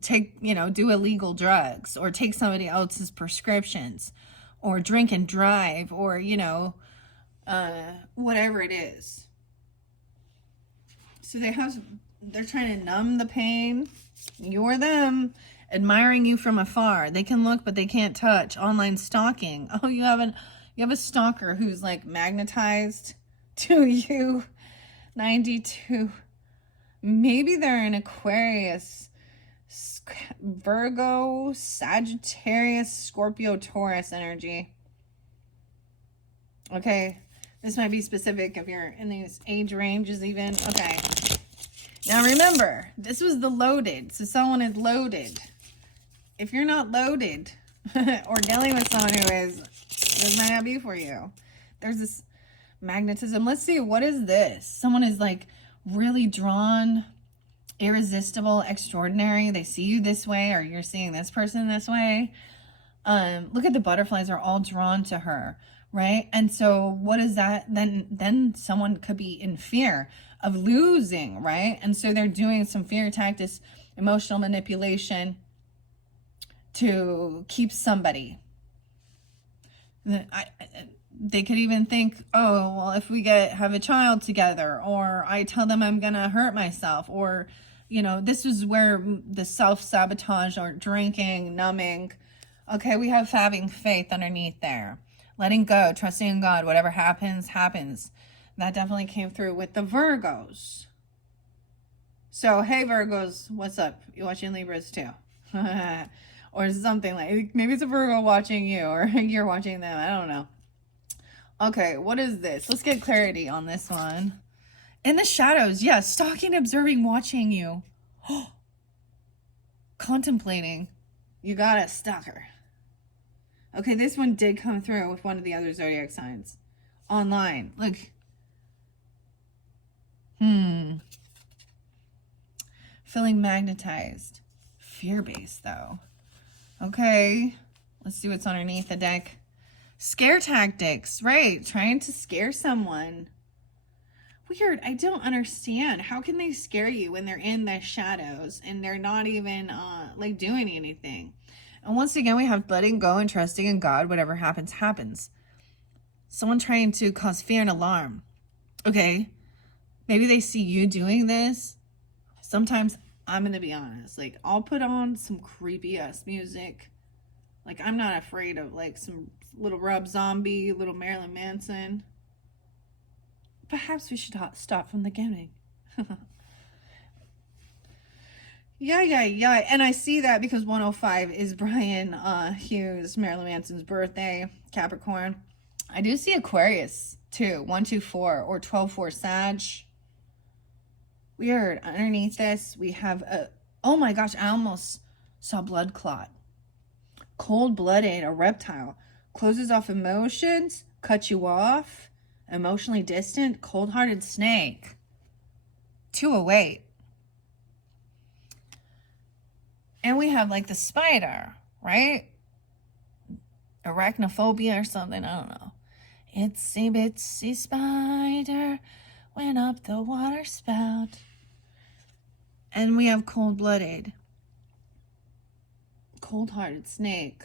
take, you know, do illegal drugs, or take somebody else's prescriptions, or drink and drive, or, you know, whatever it is. So they're trying to numb the pain. You're them, admiring you from afar. They can look, but they can't touch. Online stalking. Oh, you have a stalker who's like magnetized to you. 92. Maybe they're in Aquarius, Virgo, Sagittarius, Scorpio, Taurus energy. Okay. This might be specific if you're in these age ranges even. Okay. Now remember, this was the loaded. So someone is loaded. If you're not loaded or dealing with someone who is, this might not be for you. There's this magnetism. Let's see. What is this? Someone is like really drawn, irresistible, extraordinary. They see you this way, or you're seeing this person this way. Look at the butterflies are all drawn to her. Right? And so what is that? Then someone could be in fear of losing, right? And so they're doing some fear tactics, emotional manipulation to keep somebody. They could even think, oh, well, if we have a child together, or I tell them I'm going to hurt myself, or, you know, this is where the self-sabotage or drinking, numbing. Okay, we have having faith underneath there. Letting go, trusting in God, whatever happens, happens. That definitely came through with the Virgos. So, hey, Virgos, what's up? You watching Libras too? Or something like, maybe it's a Virgo watching you, or you're watching them. I don't know. Okay, what is this? Let's get clarity on this one. In the shadows, yes, stalking, observing, watching you. Contemplating. You got a stalker. Okay, this one did come through with one of the other zodiac signs. Online. Look. Feeling magnetized. Fear-based, though. Okay. Let's see what's underneath the deck. Scare tactics. Right. Trying to scare someone. Weird. I don't understand. How can they scare you when they're in the shadows and they're not even, like, doing anything? And once again, we have letting go and trusting in God. Whatever happens, happens. Someone trying to cause fear and alarm. Okay. Maybe they see you doing this. Sometimes, I'm going to be honest. Like, I'll put on some creepy-ass music. Like, I'm not afraid of, like, some little Rob Zombie, little Marilyn Manson. Perhaps we should start from the beginning. Yeah. And I see that because 105 is Brian Hughes, Marilyn Manson's birthday, Capricorn. I do see Aquarius, too. 124 or 12-4 Sag. Weird. Underneath this, we have a... Oh, my gosh. I almost saw blood clot. Cold-blooded, a reptile. Closes off emotions, cuts you off. Emotionally distant, cold-hearted snake. 208. And we have like the spider, right? Arachnophobia or something, I don't know. Itsy bitsy spider went up the water spout. And we have cold-blooded. Cold-hearted snake.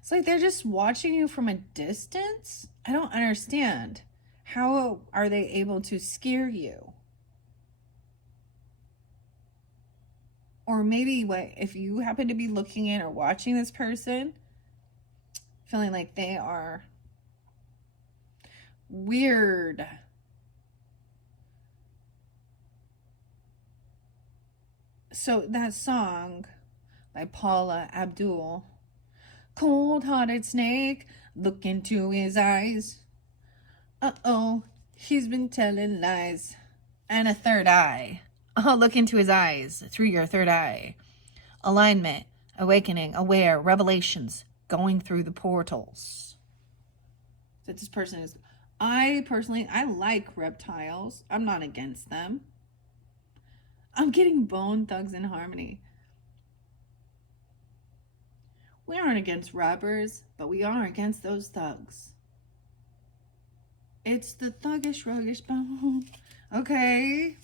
It's like they're just watching you from a distance. I don't understand. How are they able to scare you? Or maybe what if you happen to be looking in or watching this person, feeling like they are weird. So that song by Paula Abdul, cold-hearted snake, look into his eyes. Uh-oh, he's been telling lies. And a third eye. Oh, look into his eyes through your third eye. Alignment, awakening, aware, revelations, going through the portals. That this person is... I like reptiles. I'm not against them. I'm getting Bone Thugs in Harmony. We aren't against rappers, but we are against those thugs. It's the thuggish, ruggish bone. Okay.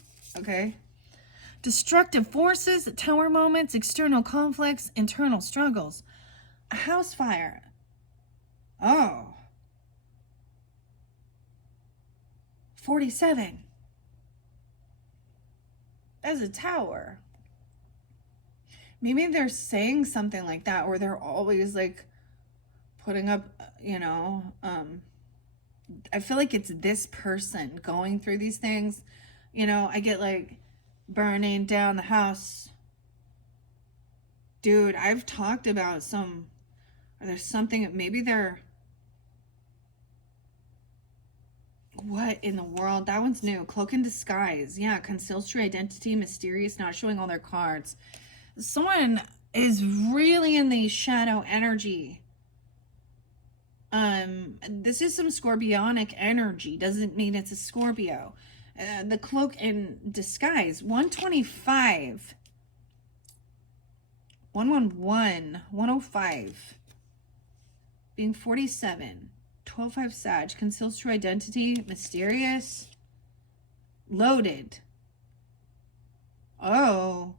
Destructive forces, tower moments, external conflicts, internal struggles. A house fire. Oh. 47. That's a tower. Maybe they're saying something like that, or they're always like putting up, I feel like it's this person going through these things. I get like burning down the house. Dude, I've talked about there's something, maybe they're, what in the world? That one's new. Cloak and disguise. Yeah, conceals true identity, mysterious, not showing all their cards. Someone is really in the shadow energy. This is some Scorpionic energy. Doesn't mean it's a Scorpio. The cloak and disguise. 125. 111. 105. Being 47. 12-5 Sag. Conceals true identity. Mysterious. Loaded. Oh.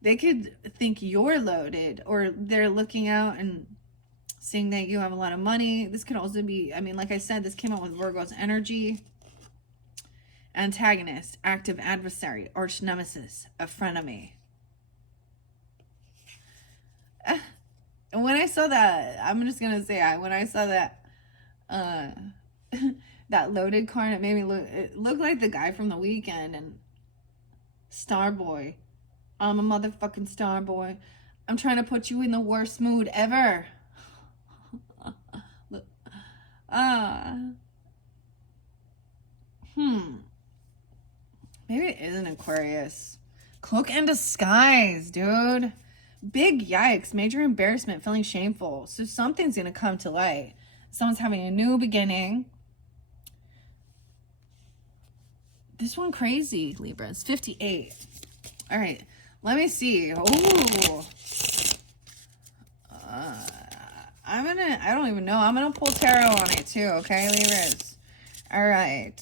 They could think you're loaded, or they're looking out and seeing that you have a lot of money. This could also be, like I said, this came out with Virgo's energy. Antagonist, active adversary, arch nemesis, a frenemy. When I saw that, I'm just gonna say, when I saw that that loaded card, it made me it looked like the guy from The Weeknd and Starboy. I'm a motherfucking Starboy. I'm trying to put you in the worst mood ever. Look. Maybe it is an Aquarius. Cloak and disguise, dude. Big yikes. Major embarrassment. Feeling shameful. So something's going to come to light. Someone's having a new beginning. This one crazy, Libra. It's 58. All right. Let me see. Oh. I don't even know. I'm going to pull tarot on it too. Okay, Libras. All right.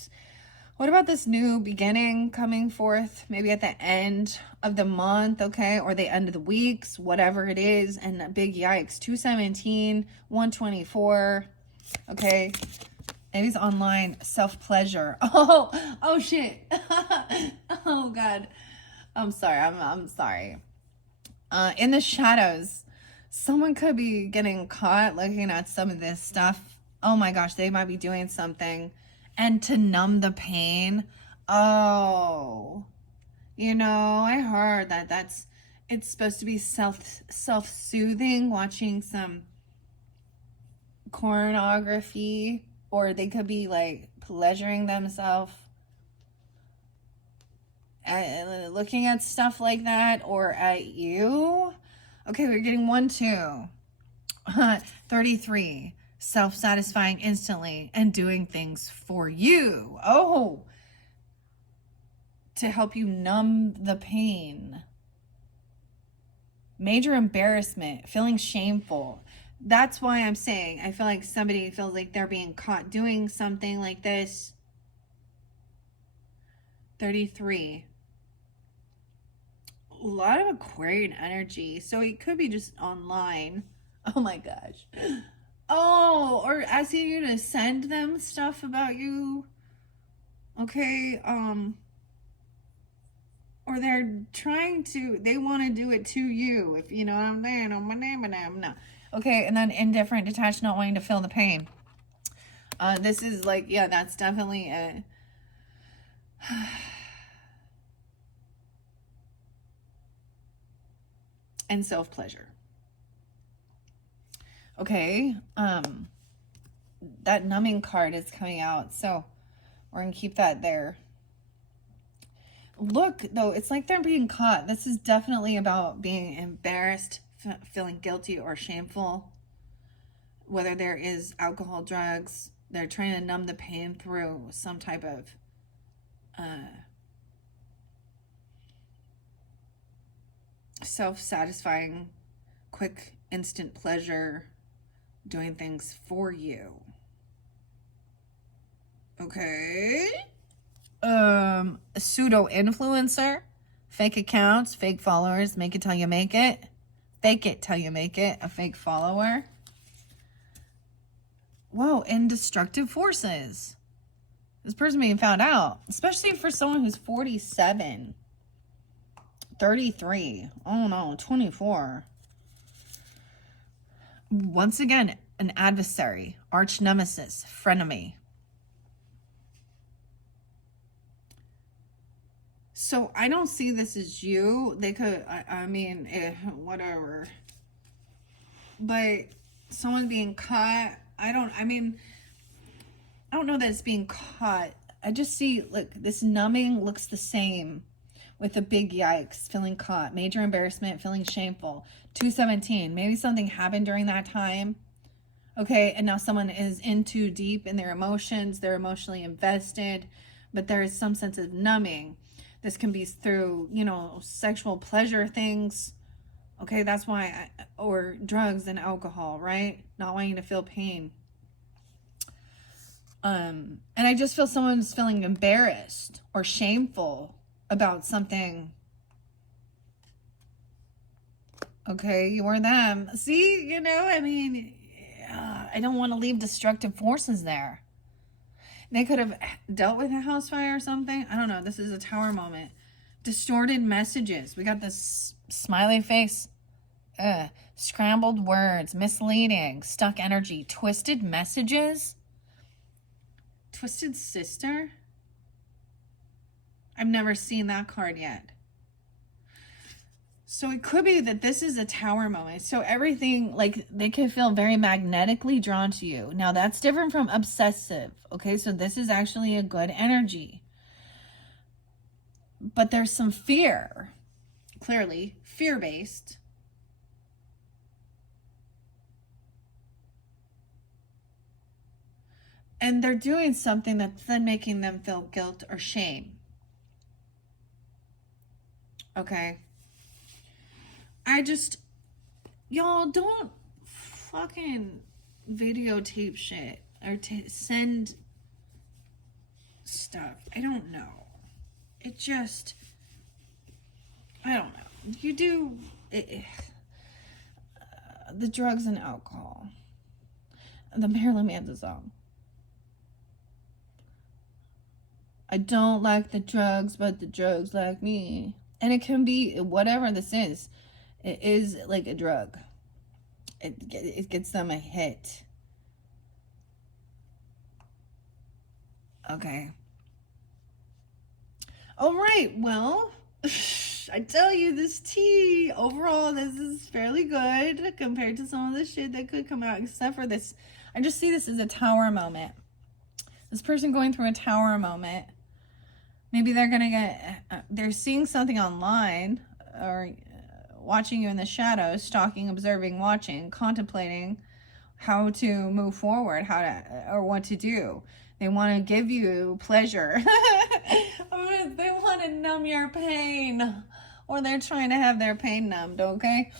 What about this new beginning coming forth? Maybe at the end of the month, okay? Or the end of the weeks, whatever it is. And a big yikes. 217, 124. Okay. Maybe it's online. Self-pleasure. Oh shit. Oh God. I'm sorry. I'm sorry. In the shadows, someone could be getting caught looking at some of this stuff. Oh my gosh, they might be doing something. And to numb the pain. Oh. I heard that it's supposed to be self-soothing, watching some pornography, or they could be like pleasuring themselves looking at stuff like that or at you. Okay, we're getting 1, 2. 33. Self-satisfying instantly and doing things for you. Oh, to help you numb the pain. Major embarrassment, feeling shameful. That's why I'm saying I feel like somebody feels like they're being caught doing something like this. 33. A lot of Aquarian energy. So it could be just online. Oh my gosh. Oh, or asking you to send them stuff about you. Okay, or they're trying to, they want to do it to you, if you know what I'm saying. No. Okay, and then indifferent, detached, not wanting to feel the pain. This is like, yeah, that's definitely a and self-pleasure. Okay, that numbing card is coming out, so we're gonna keep that there. Look, though, it's like they're being caught. This is definitely about being embarrassed, feeling guilty or shameful. Whether there is alcohol, drugs, they're trying to numb the pain through some type of self-satisfying, quick, instant pleasure, doing things for you. Okay. A pseudo influencer, fake accounts, fake followers, make it till you make it. Fake it till you make it, a fake follower. Whoa, and destructive forces. This person being found out, especially for someone who's 47. 33. Oh no, 24. Once again, an adversary, arch nemesis, frenemy. So I don't see this as you. They could, I mean, whatever. But someone being caught, I don't know that it's being caught. I just see, look, this numbing looks the same with the big yikes, feeling caught, major embarrassment, feeling shameful. 217, maybe something happened during that time. Okay, and now someone is in too deep in their emotions. They're emotionally invested, but there is some sense of numbing. This can be through, you know, sexual pleasure things. Okay, that's why, or drugs and alcohol, right? Not wanting to feel pain. And I just feel someone's feeling embarrassed or shameful about something. Okay, you or them. See, you know, I mean, I don't want to leave destructive forces there. They could have dealt with a house fire or something. I don't know. This is a tower moment. Distorted messages. We got this smiley face. Scrambled words. Misleading. Stuck energy. Twisted messages. Twisted sister. I've never seen that card yet. So it could be that this is a tower moment. So everything, like, they could feel very magnetically drawn to you. Now, that's different from obsessive. Okay, so this is actually a good energy. But there's some fear. Clearly, fear-based. And they're doing something that's then making them feel guilt or shame. Okay. Y'all don't fucking videotape shit or send stuff. I don't know. It just, I don't know. You do the drugs and alcohol. The Marilyn Manson song. I don't like the drugs, but the drugs like me. And it can be whatever this is. It is like a drug. It gets them a hit. Okay. All right. Well, I tell you, this tea, overall, this is fairly good compared to some of the shit that could come out, except for this. I just see this as a tower moment. This person going through a tower moment. Maybe they're going to get, they're seeing something online or watching you in the shadows, stalking, observing, watching, contemplating how to move forward, how to, or what to do. They want to give you pleasure. They want to numb your pain, or they're trying to have their pain numbed, okay?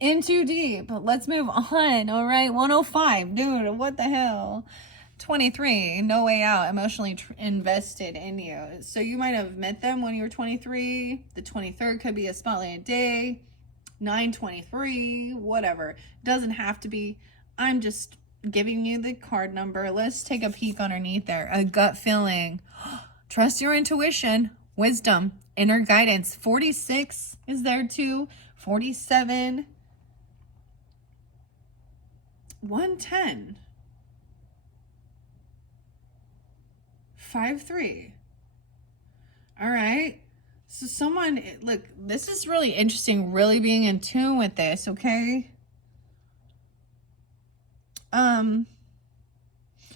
In too deep. Let's move on, all right? 105, dude, what the hell? 23, no way out, emotionally invested in you. So you might have met them when you were 23. The 23rd could be a spotlight day. 923, whatever. Doesn't have to be. I'm just giving you the card number. Let's take a peek underneath there. A gut feeling. Trust your intuition. Wisdom. Inner guidance. 46 is there too. 47. 110. 5-3. All right. So someone, look, this is really interesting, really being in tune with this, okay?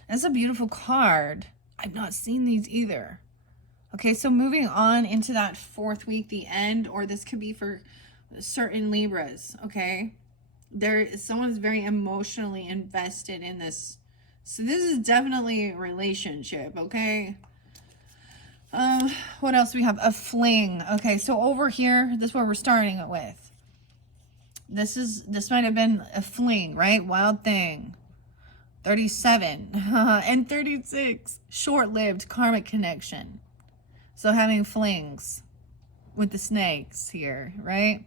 That's a beautiful card. I've not seen these either. Okay, so moving on into that 4th week, the end, or this could be for certain Libras, okay? Someone's very emotionally invested in this. So this is definitely a relationship, okay? What else do we have? A fling. Okay, so over here, this is where we're starting it with. This might have been a fling, right? Wild thing. 37 and 36. Short-lived karmic connection. So having flings with the snakes here, right?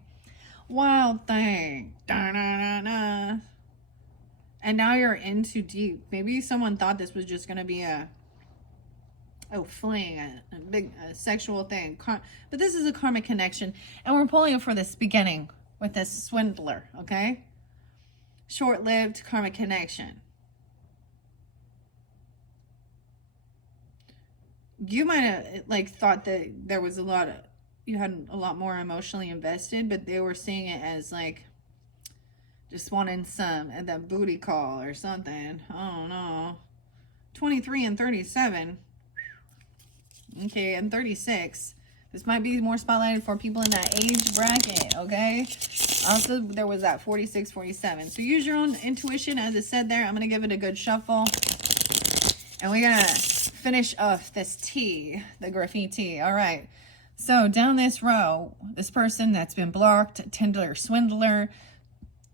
Wild thing. Da-na-na-na. And now you're in too deep. Maybe someone thought this was just going to be a fling, a big sexual thing. But this is a karmic connection. And we're pulling it for this beginning with this swindler, okay? Short-lived karmic connection. You might have like thought that there was you had a lot more emotionally invested, but they were seeing it as like just wanting some at that booty call or something. I don't know. 23 and 37. Okay, and 36. This might be more spotlighted for people in that age bracket, okay? Also, there was that 46, 47. So use your own intuition, as it said there. I'm going to give it a good shuffle. And we're going to finish off this T, the graffiti. All right. So down this row, this person that's been blocked, Tinder swindler,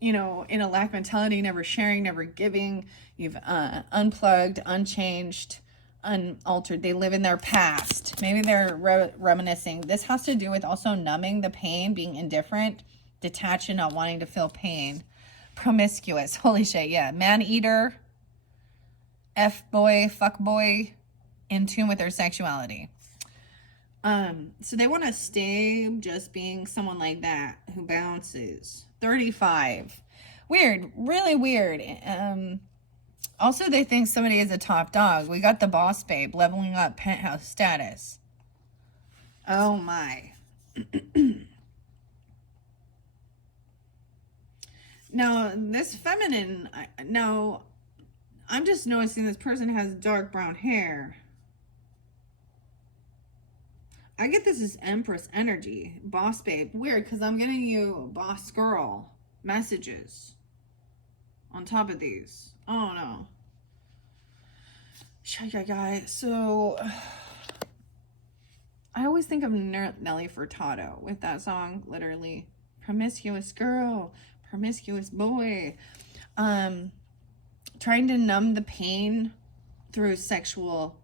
you know, in a lack mentality, never sharing, never giving. You've unplugged, unchanged, unaltered. They live in their past. Maybe they're reminiscing. This has to do with also numbing the pain, being indifferent, detached, and not wanting to feel pain. Promiscuous. Holy shit, yeah. Man-eater. F-boy, fuck-boy. In tune with their sexuality. So they want to stay just being someone like that who bounces. 35. Weird. Really weird. Also, they think somebody is a top dog. We got the boss babe leveling up penthouse status. Oh my. Now, this feminine, no, I'm just noticing this person has dark brown hair. I get this as Empress energy. Boss babe. Weird, because I'm getting you boss girl messages on top of these. Oh, no. Guy. So, I always think of Nelly Furtado with that song, literally. Promiscuous girl. Promiscuous boy. Trying to numb the pain through sexual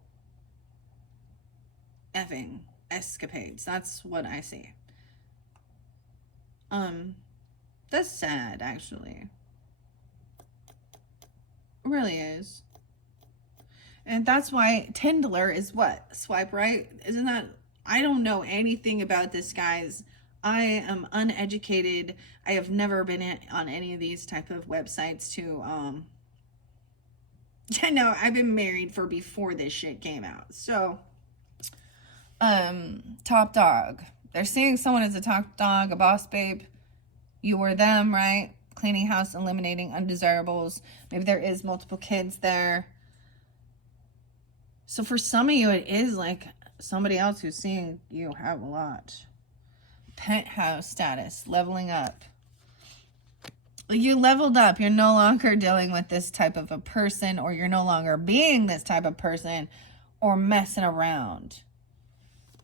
effing escapades. That's what I see. That's sad, actually. It really is. And that's why Tinder is what? Swipe right? Isn't that... I don't know anything about this, guys. I am uneducated. I have never been on any of these type of websites to... I know, I've been married for before this shit came out. So... top dog. They're seeing someone as a top dog, a boss babe. You or them, right? Cleaning house, eliminating undesirables. Maybe there is multiple kids there. So for some of you, it is like somebody else who's seeing you have a lot. Penthouse status, leveling up. You leveled up. You're no longer dealing with this type of a person, or you're no longer being this type of person or messing around.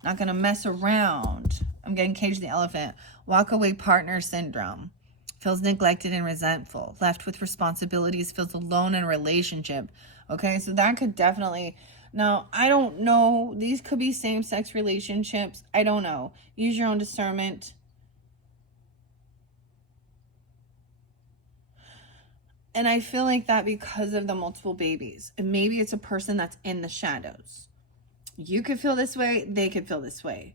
Not going to mess around. I'm getting Cage the Elephant. Walk away partner syndrome. Feels neglected and resentful. Left with responsibilities. Feels alone in a relationship. Okay, so that could definitely... Now, I don't know. These could be same-sex relationships. I don't know. Use your own discernment. And I feel like that because of the multiple babies. And maybe it's a person that's in the shadows. You could feel this way. They could feel this way.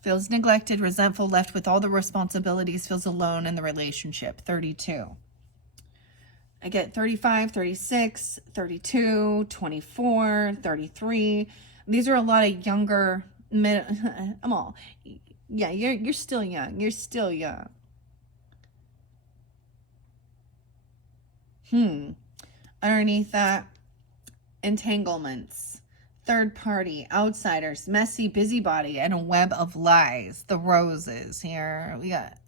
Feels neglected, resentful, left with all the responsibilities, feels alone in the relationship. 32. I get 35, 36, 32, 24, 33. These are a lot of younger, I'm all, yeah, you're still young. You're still young. Underneath that, entanglements, third party, outsiders, messy busybody, and a web of lies. The roses here. We got.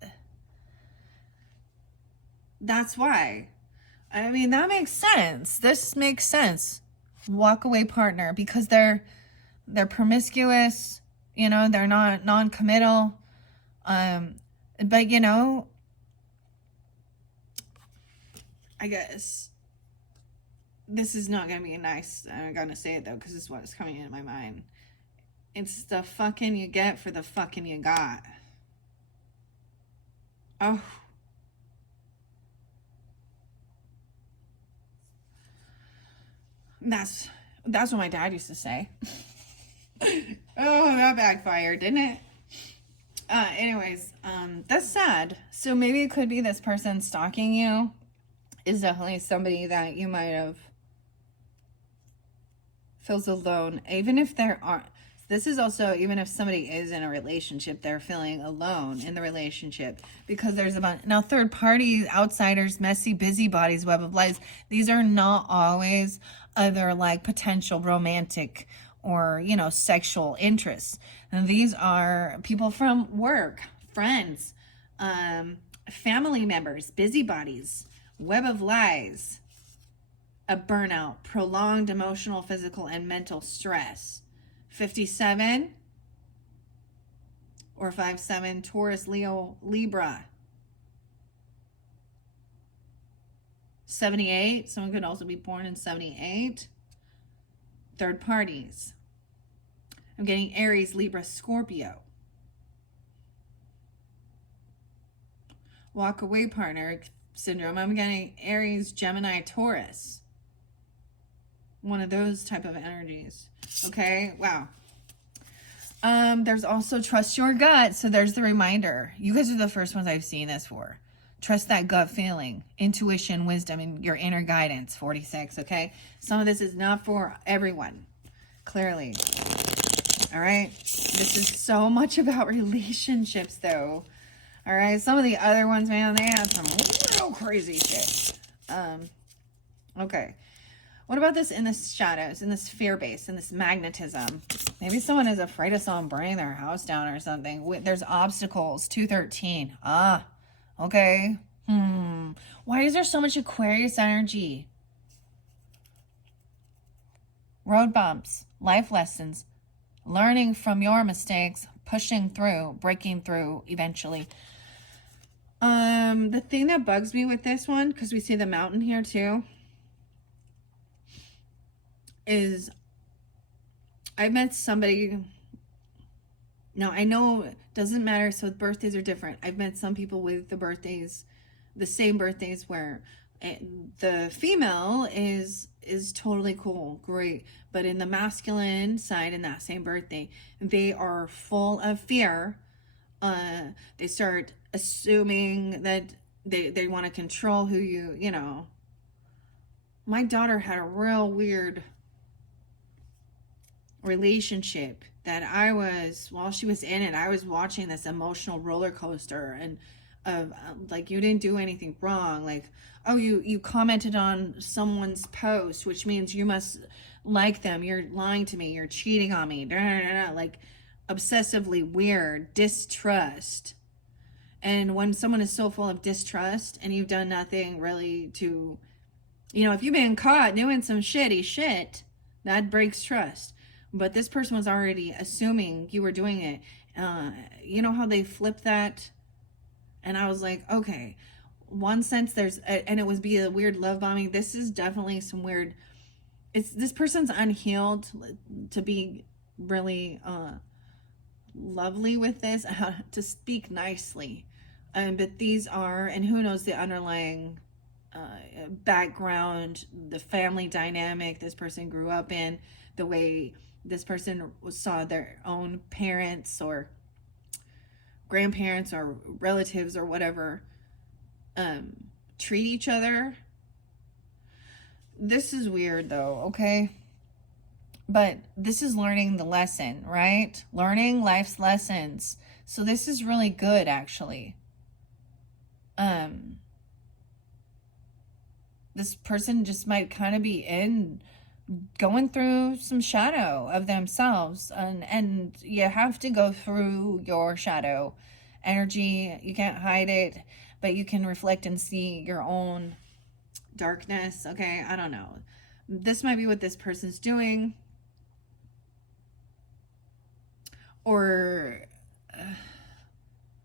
That's why. I mean, that makes sense. This makes sense. Walk away partner, because they're promiscuous, you know, they're not non-committal. But you know, I guess this is not going to be nice. I'm going to say it though, because this is what's coming into my mind. It's the fucking you get for the fucking you got. Oh. That's what my dad used to say. Oh, that backfired, didn't it? Anyways, that's sad. So maybe it could be this person stalking you is definitely somebody that you might have feels alone. Even if there aren't, this is also, even if somebody is in a relationship, they're feeling alone in the relationship because there's a bunch. Now, third parties, outsiders, messy busybodies, web of lies. These are not always other like potential romantic or, you know, sexual interests. And these are people from work, friends, family members, busybodies, web of lies, a burnout, prolonged emotional, physical, and mental stress. 57 or 57, Taurus, Leo, Libra. 78, someone could also be born in 78. Third parties. I'm getting Aries, Libra, Scorpio. Walk away partner syndrome. I'm getting Aries, Gemini, Taurus. One of those type of energies. Okay, wow. There's also trust your gut. So there's the reminder. You guys are the first ones I've seen this for. Trust that gut feeling, intuition, wisdom, and your inner guidance. 46, okay? Some of this is not for everyone, clearly. All right? This is so much about relationships, though. All right? Some of the other ones, man, they had some real crazy shit. Okay. What about this in the shadows, in this fear base, in this magnetism? Maybe someone is afraid of someone burning their house down or something. There's obstacles. 213. Ah, okay. Why is there so much Aquarius energy? Road bumps, life lessons, learning from your mistakes, pushing through, breaking through eventually. The thing that bugs me with this one, because we see the mountain here too, is I met somebody. Now I know it doesn't matter, so birthdays are different. I've met some people with the same birthdays where the female is totally cool, great, but in the masculine side in that same birthday, they are full of fear. They start assuming that they want to control who you know. My daughter had a real weird relationship that while she was in it, I was watching this emotional roller coaster and like, you didn't do anything wrong. Like, oh, you commented on someone's post, which means you must like them. You're lying to me. You're cheating on me. Like obsessively weird distrust. And when someone is so full of distrust and you've done nothing really to, if you've been caught doing some shitty shit, that breaks trust. But this person was already assuming you were doing it. You know how they flip that? And I was like, okay, one sense and it was be a weird love bombing. This is definitely some weird, this person's unhealed to be really lovely with this, to speak nicely. But these are, and who knows the underlying background, the family dynamic this person grew up in, the way this person saw their own parents or grandparents or relatives or whatever treat each other. This is weird though, okay? But this is learning the lesson, right? Learning life's lessons. So this is really good, actually. This person just might kind of be going through some shadow of themselves, and you have to go through your shadow energy. You can't hide it, but you can reflect and see your own darkness. Okay, I don't know. This might be what this person's doing. Or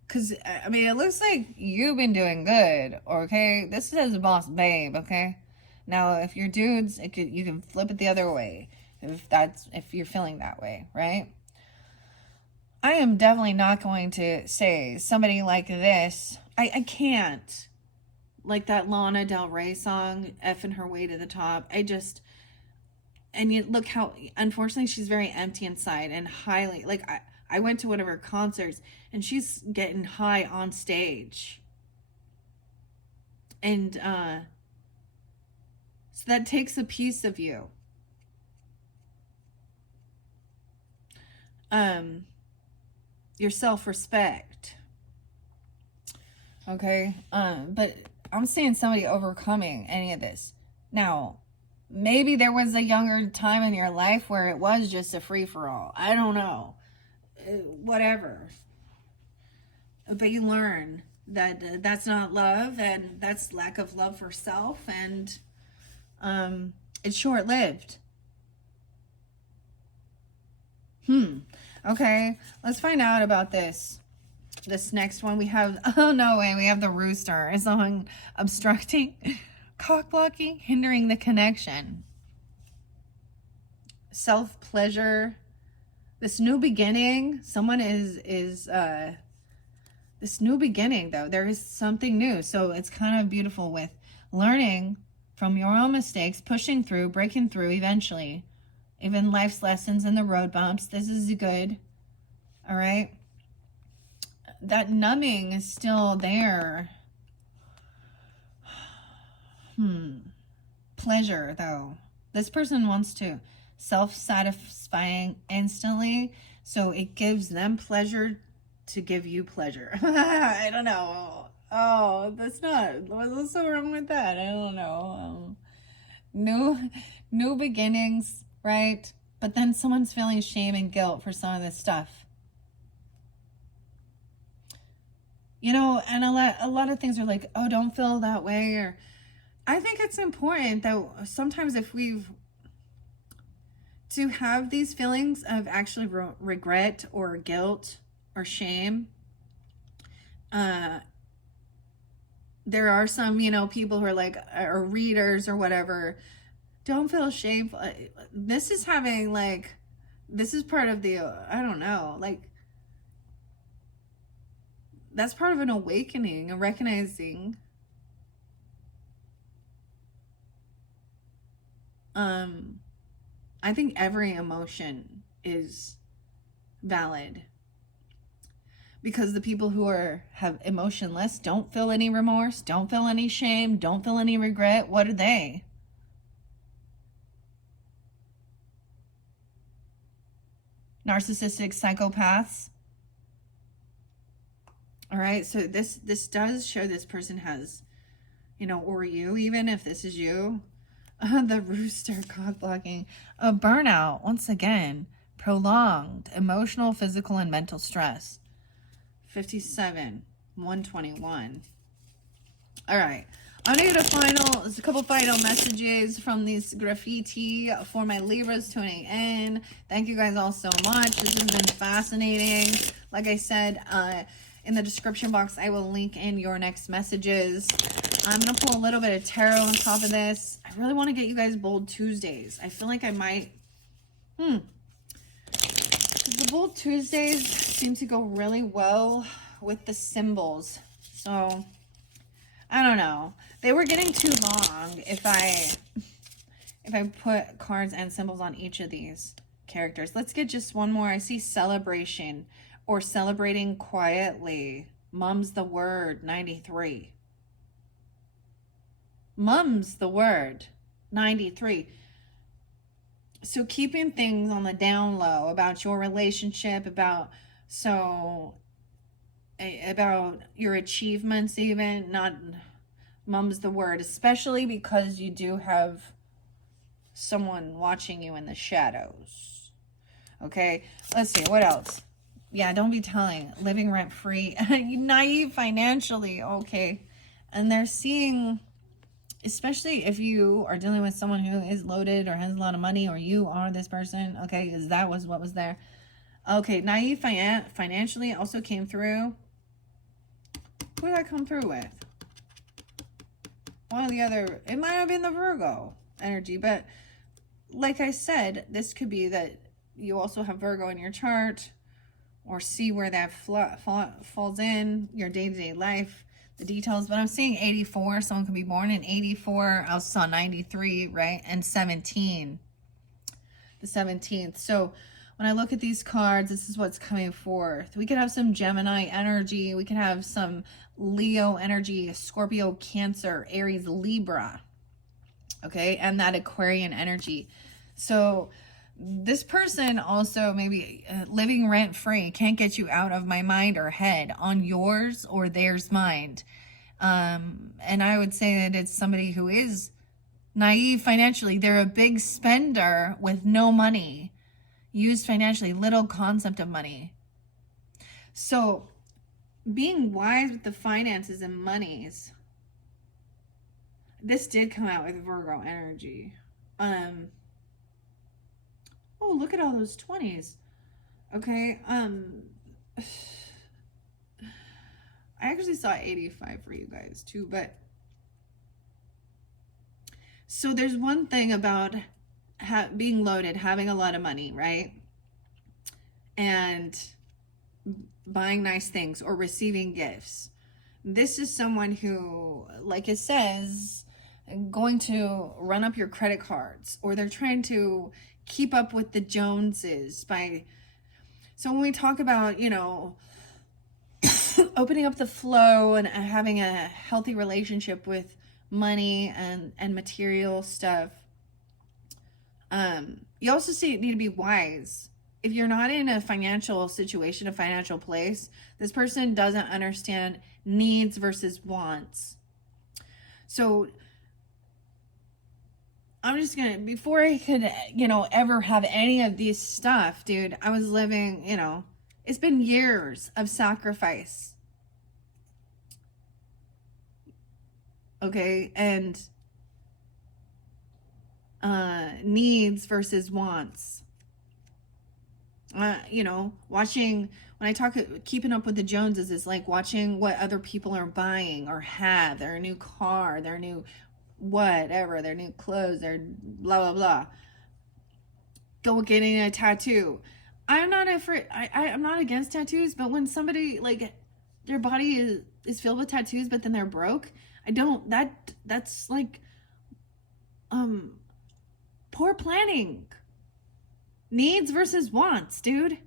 because I mean, it looks like you've been doing good. Okay, this says boss babe. Okay, now if you're dudes, you can flip it the other way if you're feeling that way, right? I am definitely not going to say somebody like this. I can't, like that Lana Del Rey song, "Effing Her Way to the Top." And you look how, unfortunately, she's very empty inside and highly, like, I went to one of her concerts and she's getting high on stage. And so that takes a piece of you. Your self-respect. Okay? But I'm seeing somebody overcoming any of this. Now, maybe there was a younger time in your life where it was just a free-for-all. I don't know. Whatever. But you learn that that's not love, and that's lack of love for self, and it's short-lived. Okay, let's find out about this next one. We have, oh no way, we have the rooster. It's on obstructing, cock blocking, hindering the connection, self-pleasure. This new beginning, someone is this new beginning though. There is something new. So it's kind of beautiful with learning from your own mistakes, pushing through, breaking through eventually. Even life's lessons and the road bumps. This is good. All right. That numbing is still there. Pleasure though. This person wants to self-satisfying instantly, so it gives them pleasure to give you pleasure. I don't know. Oh, what's so wrong with that? I don't know. New beginnings, right? But then someone's feeling shame and guilt for some of this stuff. And a lot of things are like, oh, don't feel that way. Or I think it's important that sometimes if to have these feelings of actually regret or guilt or shame. There are some, people who are like, or readers or whatever, don't feel shameful. This is having this is part of the, I don't know, that's part of an awakening, a recognizing. I think every emotion is valid, because the people who have emotionless don't feel any remorse, don't feel any shame, don't feel any regret. What are they? Narcissistic psychopaths. All right, so this does show this person has, or you, even if this is you, The rooster cock blocking. A burnout, once again. Prolonged emotional, physical, and mental stress. 57, 121. All right. I'm going to get a couple final messages from these graffiti for my Libras tuning in. Thank you guys all so much. This has been fascinating. Like I said, in the description box, I will link in your next messages. I'm going to pull a little bit of tarot on top of this. I really want to get you guys Bold Tuesdays. I feel like I might... The Bold Tuesdays seem to go really well with the symbols. So, I don't know. They were getting too long if I put cards and symbols on each of these characters. Let's get just one more. I see celebration or celebrating quietly. Mum's the word, 93. Mum's the word, 93. So keeping things on the down low about your relationship, about your achievements, even, not mum's the word, especially because you do have someone watching you in the shadows. Okay, let's see, what else? Yeah, don't be telling. Living rent free, naive financially. Okay, and they're seeing, especially if you are dealing with someone who is loaded or has a lot of money, or you are this person. Okay, because that was what was there. Okay, naive financially also came through. Who did that come through with? One of the other, it might have been the Virgo energy, but like I said, this could be that you also have Virgo in your chart, or see where that falls in your day-to-day life, the details. But I'm seeing 84. Someone could be born in 84. I also saw 93, right? And 17. The 17th. So when I look at these cards, this is what's coming forth. We could have some Gemini energy. We could have some Leo energy, Scorpio, Cancer, Aries, Libra. Okay? And that Aquarian energy. So this person also maybe living rent-free, can't get you out of my mind or head, on yours or theirs mind. And I would say that it's somebody who is naive financially. They're a big spender with no money, used financially, little concept of money. So being wise with the finances and monies, this did come out with Virgo energy. Oh, look at all those 20s. Okay. I actually saw 85 for you guys too, but so there's one thing about being loaded, having a lot of money, right? And buying nice things or receiving gifts. This is someone who, like it says, going to run up your credit cards, or they're trying to keep up with the Joneses by, so when we talk about, you know, opening up the flow and having a healthy relationship with money and material stuff, you also need to be wise. If you're not in a financial situation, a financial place, this person doesn't understand needs versus wants. So I'm just gonna, before I could, you know, ever have any of these stuff, dude, I was living, you know, it's been years of sacrifice. Okay, and needs versus wants. You know, watching, when I talk, keeping up with the Joneses is like watching what other people are buying or have, their new car, their new whatever, their new clothes, their blah blah blah. Go getting a tattoo. I'm not I'm not against tattoos, but when somebody, like, their body is filled with tattoos, but then they're broke, I don't, that's like poor planning. Needs versus wants, dude.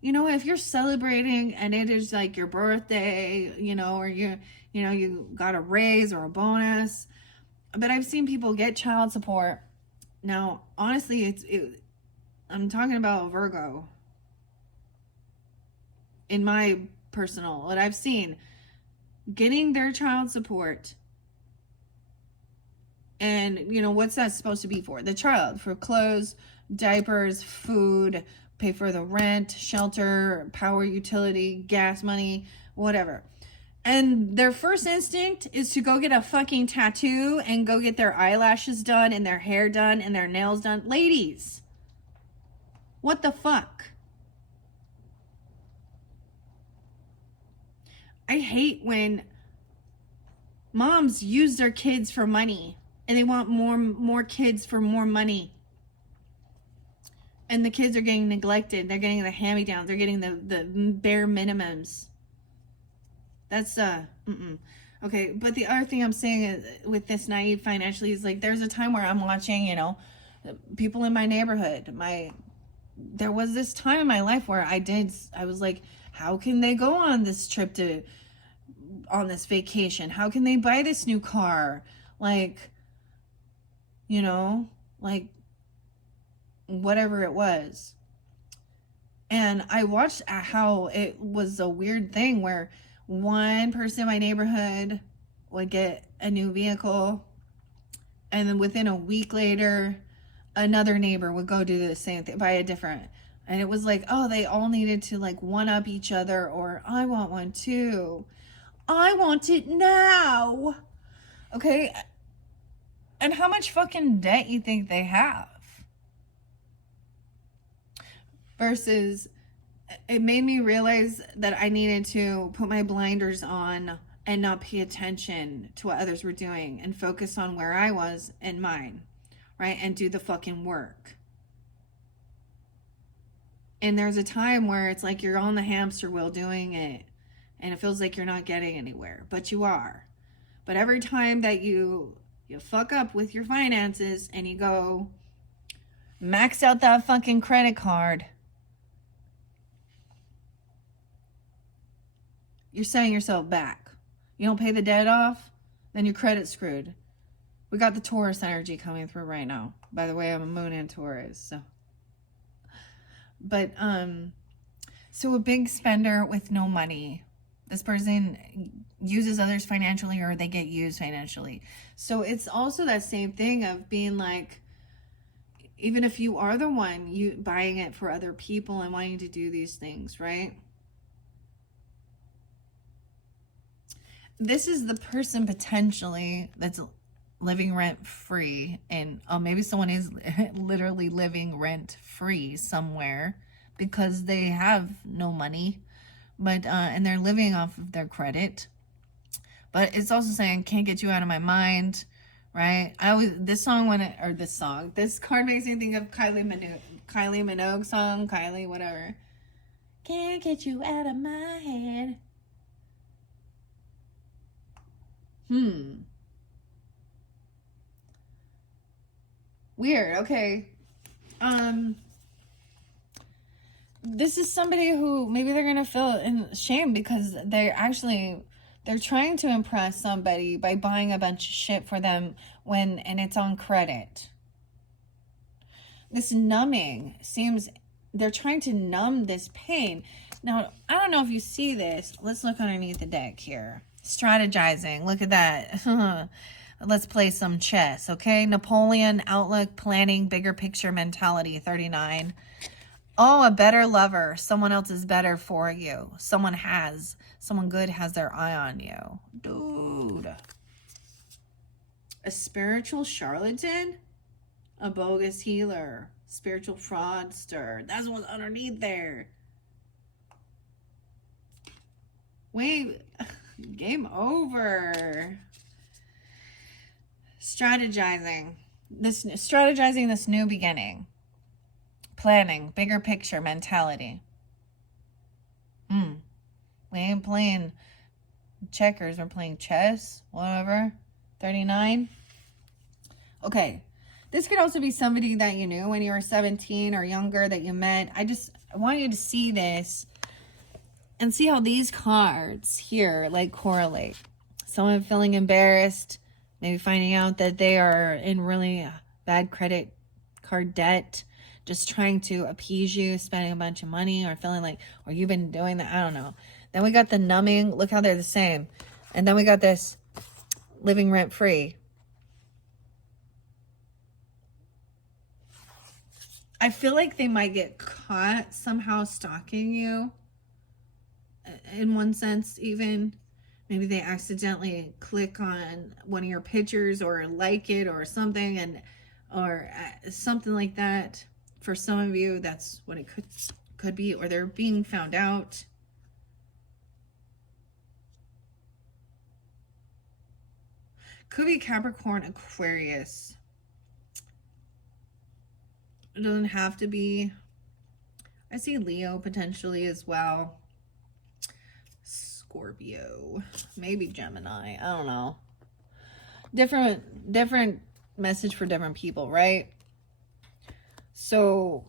You know, if you're celebrating and it is like your birthday, you know, or you got a raise or a bonus. But I've seen people get child support. Now, honestly, I'm talking about Virgo. In my personal, what I've seen, getting their child support And, you know, what's that supposed to be for? The child, for clothes, diapers, food, pay for the rent, shelter, power, utility, gas money, whatever. And their first instinct is to go get a fucking tattoo and go get their eyelashes done and their hair done and their nails done. Ladies, what the fuck? I hate when moms use their kids for money and they want more kids for more money. And the kids are getting neglected. They're getting the hand-me-downs. They're getting the bare minimums. That's, okay. But the other thing I'm saying is, with this naive financially is like, there's a time where I'm watching, you know, people in my neighborhood. There was this time in my life where I was like, how can they go on this trip on this vacation? How can they buy this new car? Like, you know, like whatever it was. And I watched how it was a weird thing where one person in my neighborhood would get a new vehicle, and then within a week later, another neighbor would go do the same thing, buy a different. And it was like, oh, they all needed to like one up each other, or I want one too. I want it now. Okay. And how much fucking debt you think they have? Versus, it made me realize that I needed to put my blinders on and not pay attention to what others were doing and focus on where I was and mine, right? And do the fucking work. And there's a time where it's like you're on the hamster wheel doing it and it feels like you're not getting anywhere, but you are. But every time that you fuck up with your finances and you go max out that fucking credit card, you're setting yourself back. You don't pay the debt off, then your credit's screwed. We got the Taurus energy coming through right now. By the way, I'm a moon in Taurus, so. But, so a big spender with no money. This person uses others financially, or they get used financially. So it's also that same thing of being like, even if you are the one you buying it for other people and wanting to do these things, right? This is the person potentially that's living rent free, and maybe someone is literally living rent free somewhere because they have no money, but and they're living off of their credit. But it's also saying, can't get you out of my mind, right? This card makes me think of Kylie Minogue song, Kylie whatever. Can't get you out of my head. Weird. Okay. This is somebody who maybe they're gonna feel in shame because they're trying to impress somebody by buying a bunch of shit for them and it's on credit. This numbing seems they're trying to numb this pain. Now, I don't know if you see this. Let's look underneath the deck here. Strategizing. Look at that. Let's play some chess, okay? Napoleon, outlook, planning, bigger picture mentality, 39. Oh, a better lover. Someone else is better for you. Someone good has their eye on you. Dude. A spiritual charlatan? A bogus healer. Spiritual fraudster. That's what's underneath there. Wait. Game over. Strategizing this new beginning. Planning, bigger picture mentality. We ain't playing checkers, we're playing chess, whatever. 39. Okay. This could also be somebody that you knew when you were 17 or younger that you met. I want you to see this and see how these cards here like correlate. Someone feeling embarrassed, maybe finding out that they are in really bad credit card debt, just trying to appease you, spending a bunch of money, or feeling like, or you've been doing that, I don't know. Then we got the numbing. Look how they're the same. And then we got this living rent free. I feel like they might get caught somehow stalking you. In one sense, even maybe they accidentally click on one of your pictures or like it or something, and or something like that. For some of you, that's what it could be, or they're being found out. Could be Capricorn, Aquarius. It doesn't have to be. I see Leo potentially as well. Scorpio, maybe Gemini. I don't know. Different message for different people, right? So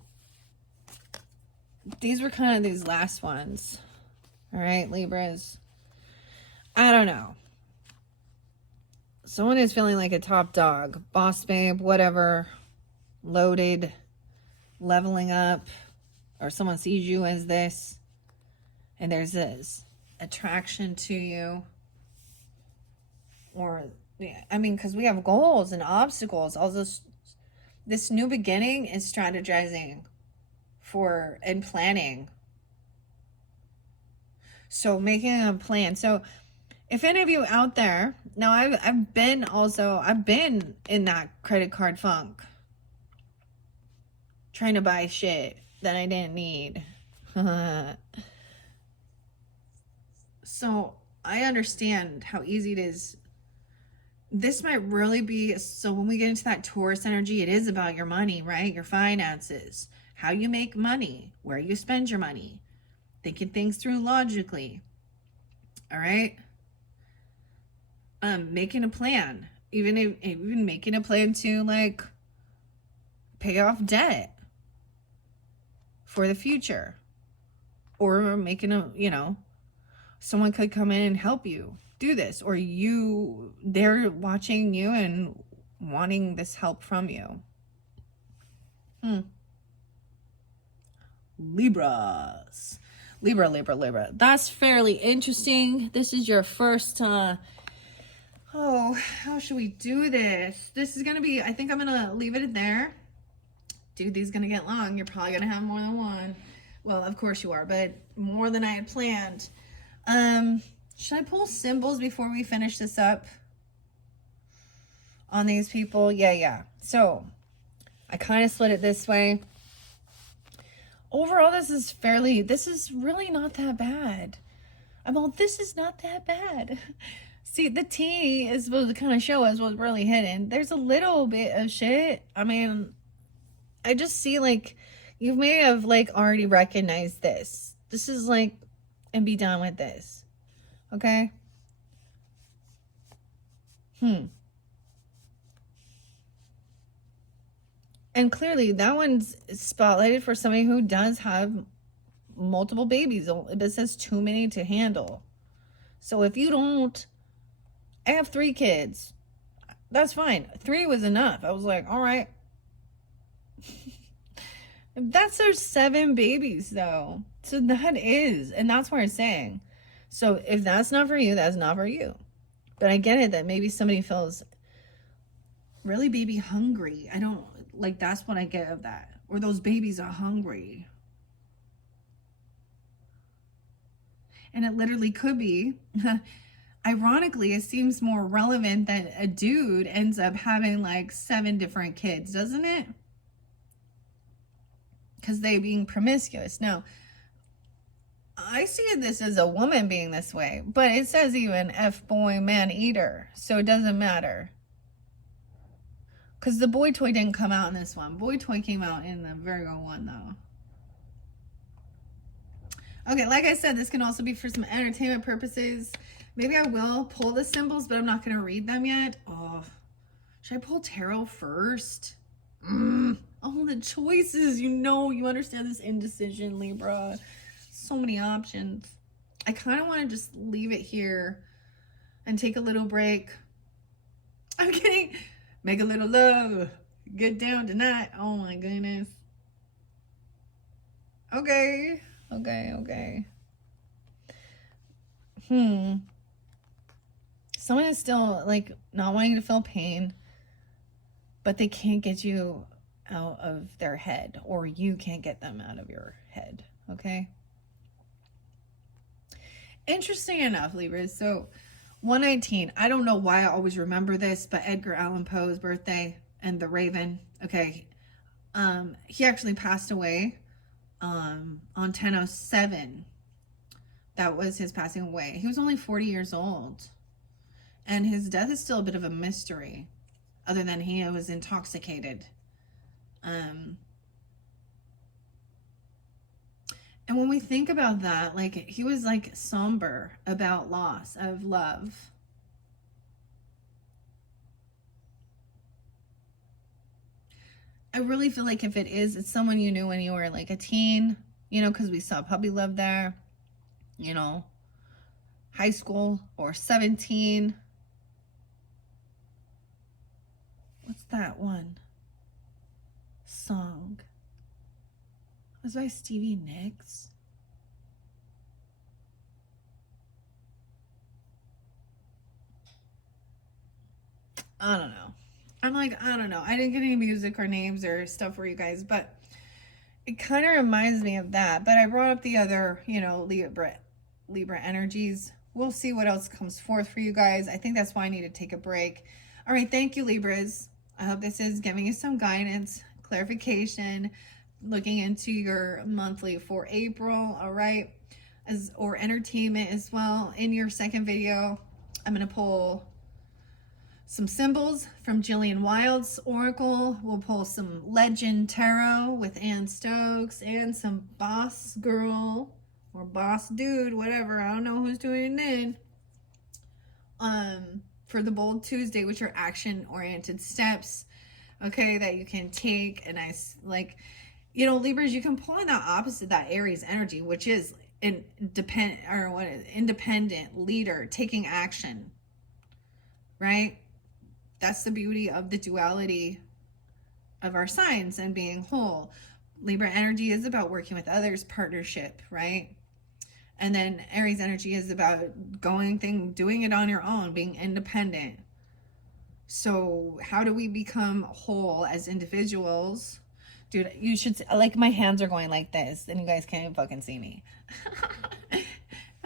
these were kind of these last ones. All right, Libras. I don't know. Someone is feeling like a top dog, boss babe, whatever, loaded, leveling up, or someone sees you as this, and there's this attraction to you. Or, I mean, because we have goals and obstacles. All this new beginning is strategizing for and planning. So making a plan. So if any of you out there, now I've been in that credit card funk, trying to buy shit that I didn't need. So I understand how easy it is. This might really be, so when we get into that Taurus energy, it is about your money, right? Your finances, how you make money, where you spend your money, thinking things through logically. All right. Making a plan, even making a plan to like pay off debt for the future, or making someone could come in and help you do this, or they're watching you and wanting this help from you. Libras. Libra. That's fairly interesting. This is your first, how should we do this? This is going to be, I think I'm going to leave it there. Dude, these going to get long. You're probably going to have more than one. Well, of course you are, but more than I had planned. Should I pull symbols before we finish this up on these people? Yeah. So I kind of split it this way. Overall, this is really not that bad. This is not that bad. See, the tea is supposed to kind of show us what's really hidden. There's a little bit of shit. I just see like, you may have like already recognized this. This is like, and be done with this. Okay? And clearly that one's spotlighted for somebody who does have multiple babies. It says too many to handle. So if you don't, I have 3 kids. That's fine. 3 was enough. I was like, all right. That's their 7 babies though. So that is, and that's what I'm saying. So if that's not for you, that's not for you. But I get it that maybe somebody feels really baby hungry. I don't, like, that's what I get of that. Or those babies are hungry. And it literally could be, ironically, it seems more relevant that a dude ends up having like 7 different kids, doesn't it? Because they being promiscuous. Now, I see this as a woman being this way, but it says even F-boy man eater, so it doesn't matter. Because the boy toy didn't come out in this one. Boy toy came out in the Virgo one, though. Okay, like I said, this can also be for some entertainment purposes. Maybe I will pull the symbols, but I'm not going to read them yet. Oh, should I pull tarot first? Oh, the choices. You understand this indecision, Libra. So many options. I kind of want to just leave it here and take a little break. I'm kidding. Make a little love. Get down tonight. Oh my goodness. Okay. Someone is still like not wanting to feel pain, but they can't get you out of their head, or you can't get them out of your head, okay? Interesting enough, Libras. So 119, I don't know why I always remember this, but Edgar Allan Poe's birthday and the Raven, okay, he actually passed away on 10/07. That was his passing away. He was only 40 years old, and his death is still a bit of a mystery, other than he was intoxicated. And when we think about that, like, he was like somber about loss of love. I really feel like if it's someone you knew when you were like a teen, you know, because we saw puppy love there, you know, high school or 17. What's that one song? It was by Stevie Nicks. I don't know. I'm like, I don't know. I didn't get any music or names or stuff for you guys, but it kind of reminds me of that. But I brought up the other, you know, Libra energies. We'll see what else comes forth for you guys. I think that's why I need to take a break. All right. Thank you, Libras. I hope this is giving you some guidance, clarification, looking into your monthly for April. All right. Or entertainment as well. In your second video, I'm going to pull some symbols from Jillian Wild's Oracle. We'll pull some Legend Tarot with Ann Stokes and some Boss Girl or Boss Dude, whatever. I don't know who's doing it in. For the Bold Tuesday, which are action-oriented steps, okay, that you can take. And like, you know, Libras, you can pull in that opposite, that Aries energy, which is independent leader taking action, right? That's the beauty of the duality of our signs and being whole. Libra energy is about working with others, partnership, right? And then Aries energy is about doing it on your own, being independent. So how do we become whole as individuals? Dude, you should, like, my hands are going like this and you guys can't even fucking see me.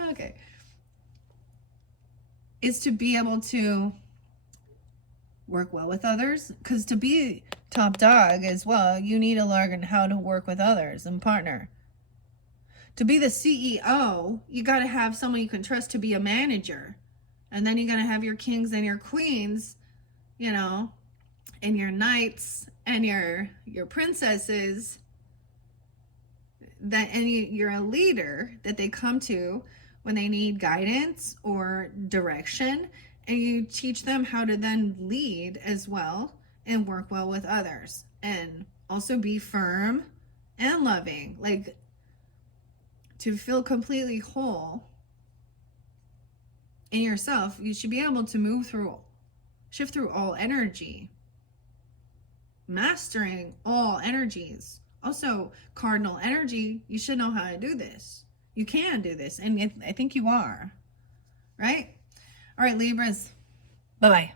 Okay. Is to be able to work well with others. Because to be top dog as well, you need to learn how to work with others and partner. To be the CEO, you got to have someone you can trust to be a manager. And then you got to have your kings and your queens, you know, and your knights and your princesses, you're a leader that they come to when they need guidance or direction, and you teach them how to then lead as well and work well with others, and also be firm and loving. Like, to feel completely whole in yourself, you should be able to shift through all energy, mastering all energies. Also, cardinal energy, you should know how to do this. You can do this, and I think you are, right? All right, Libras, bye-bye.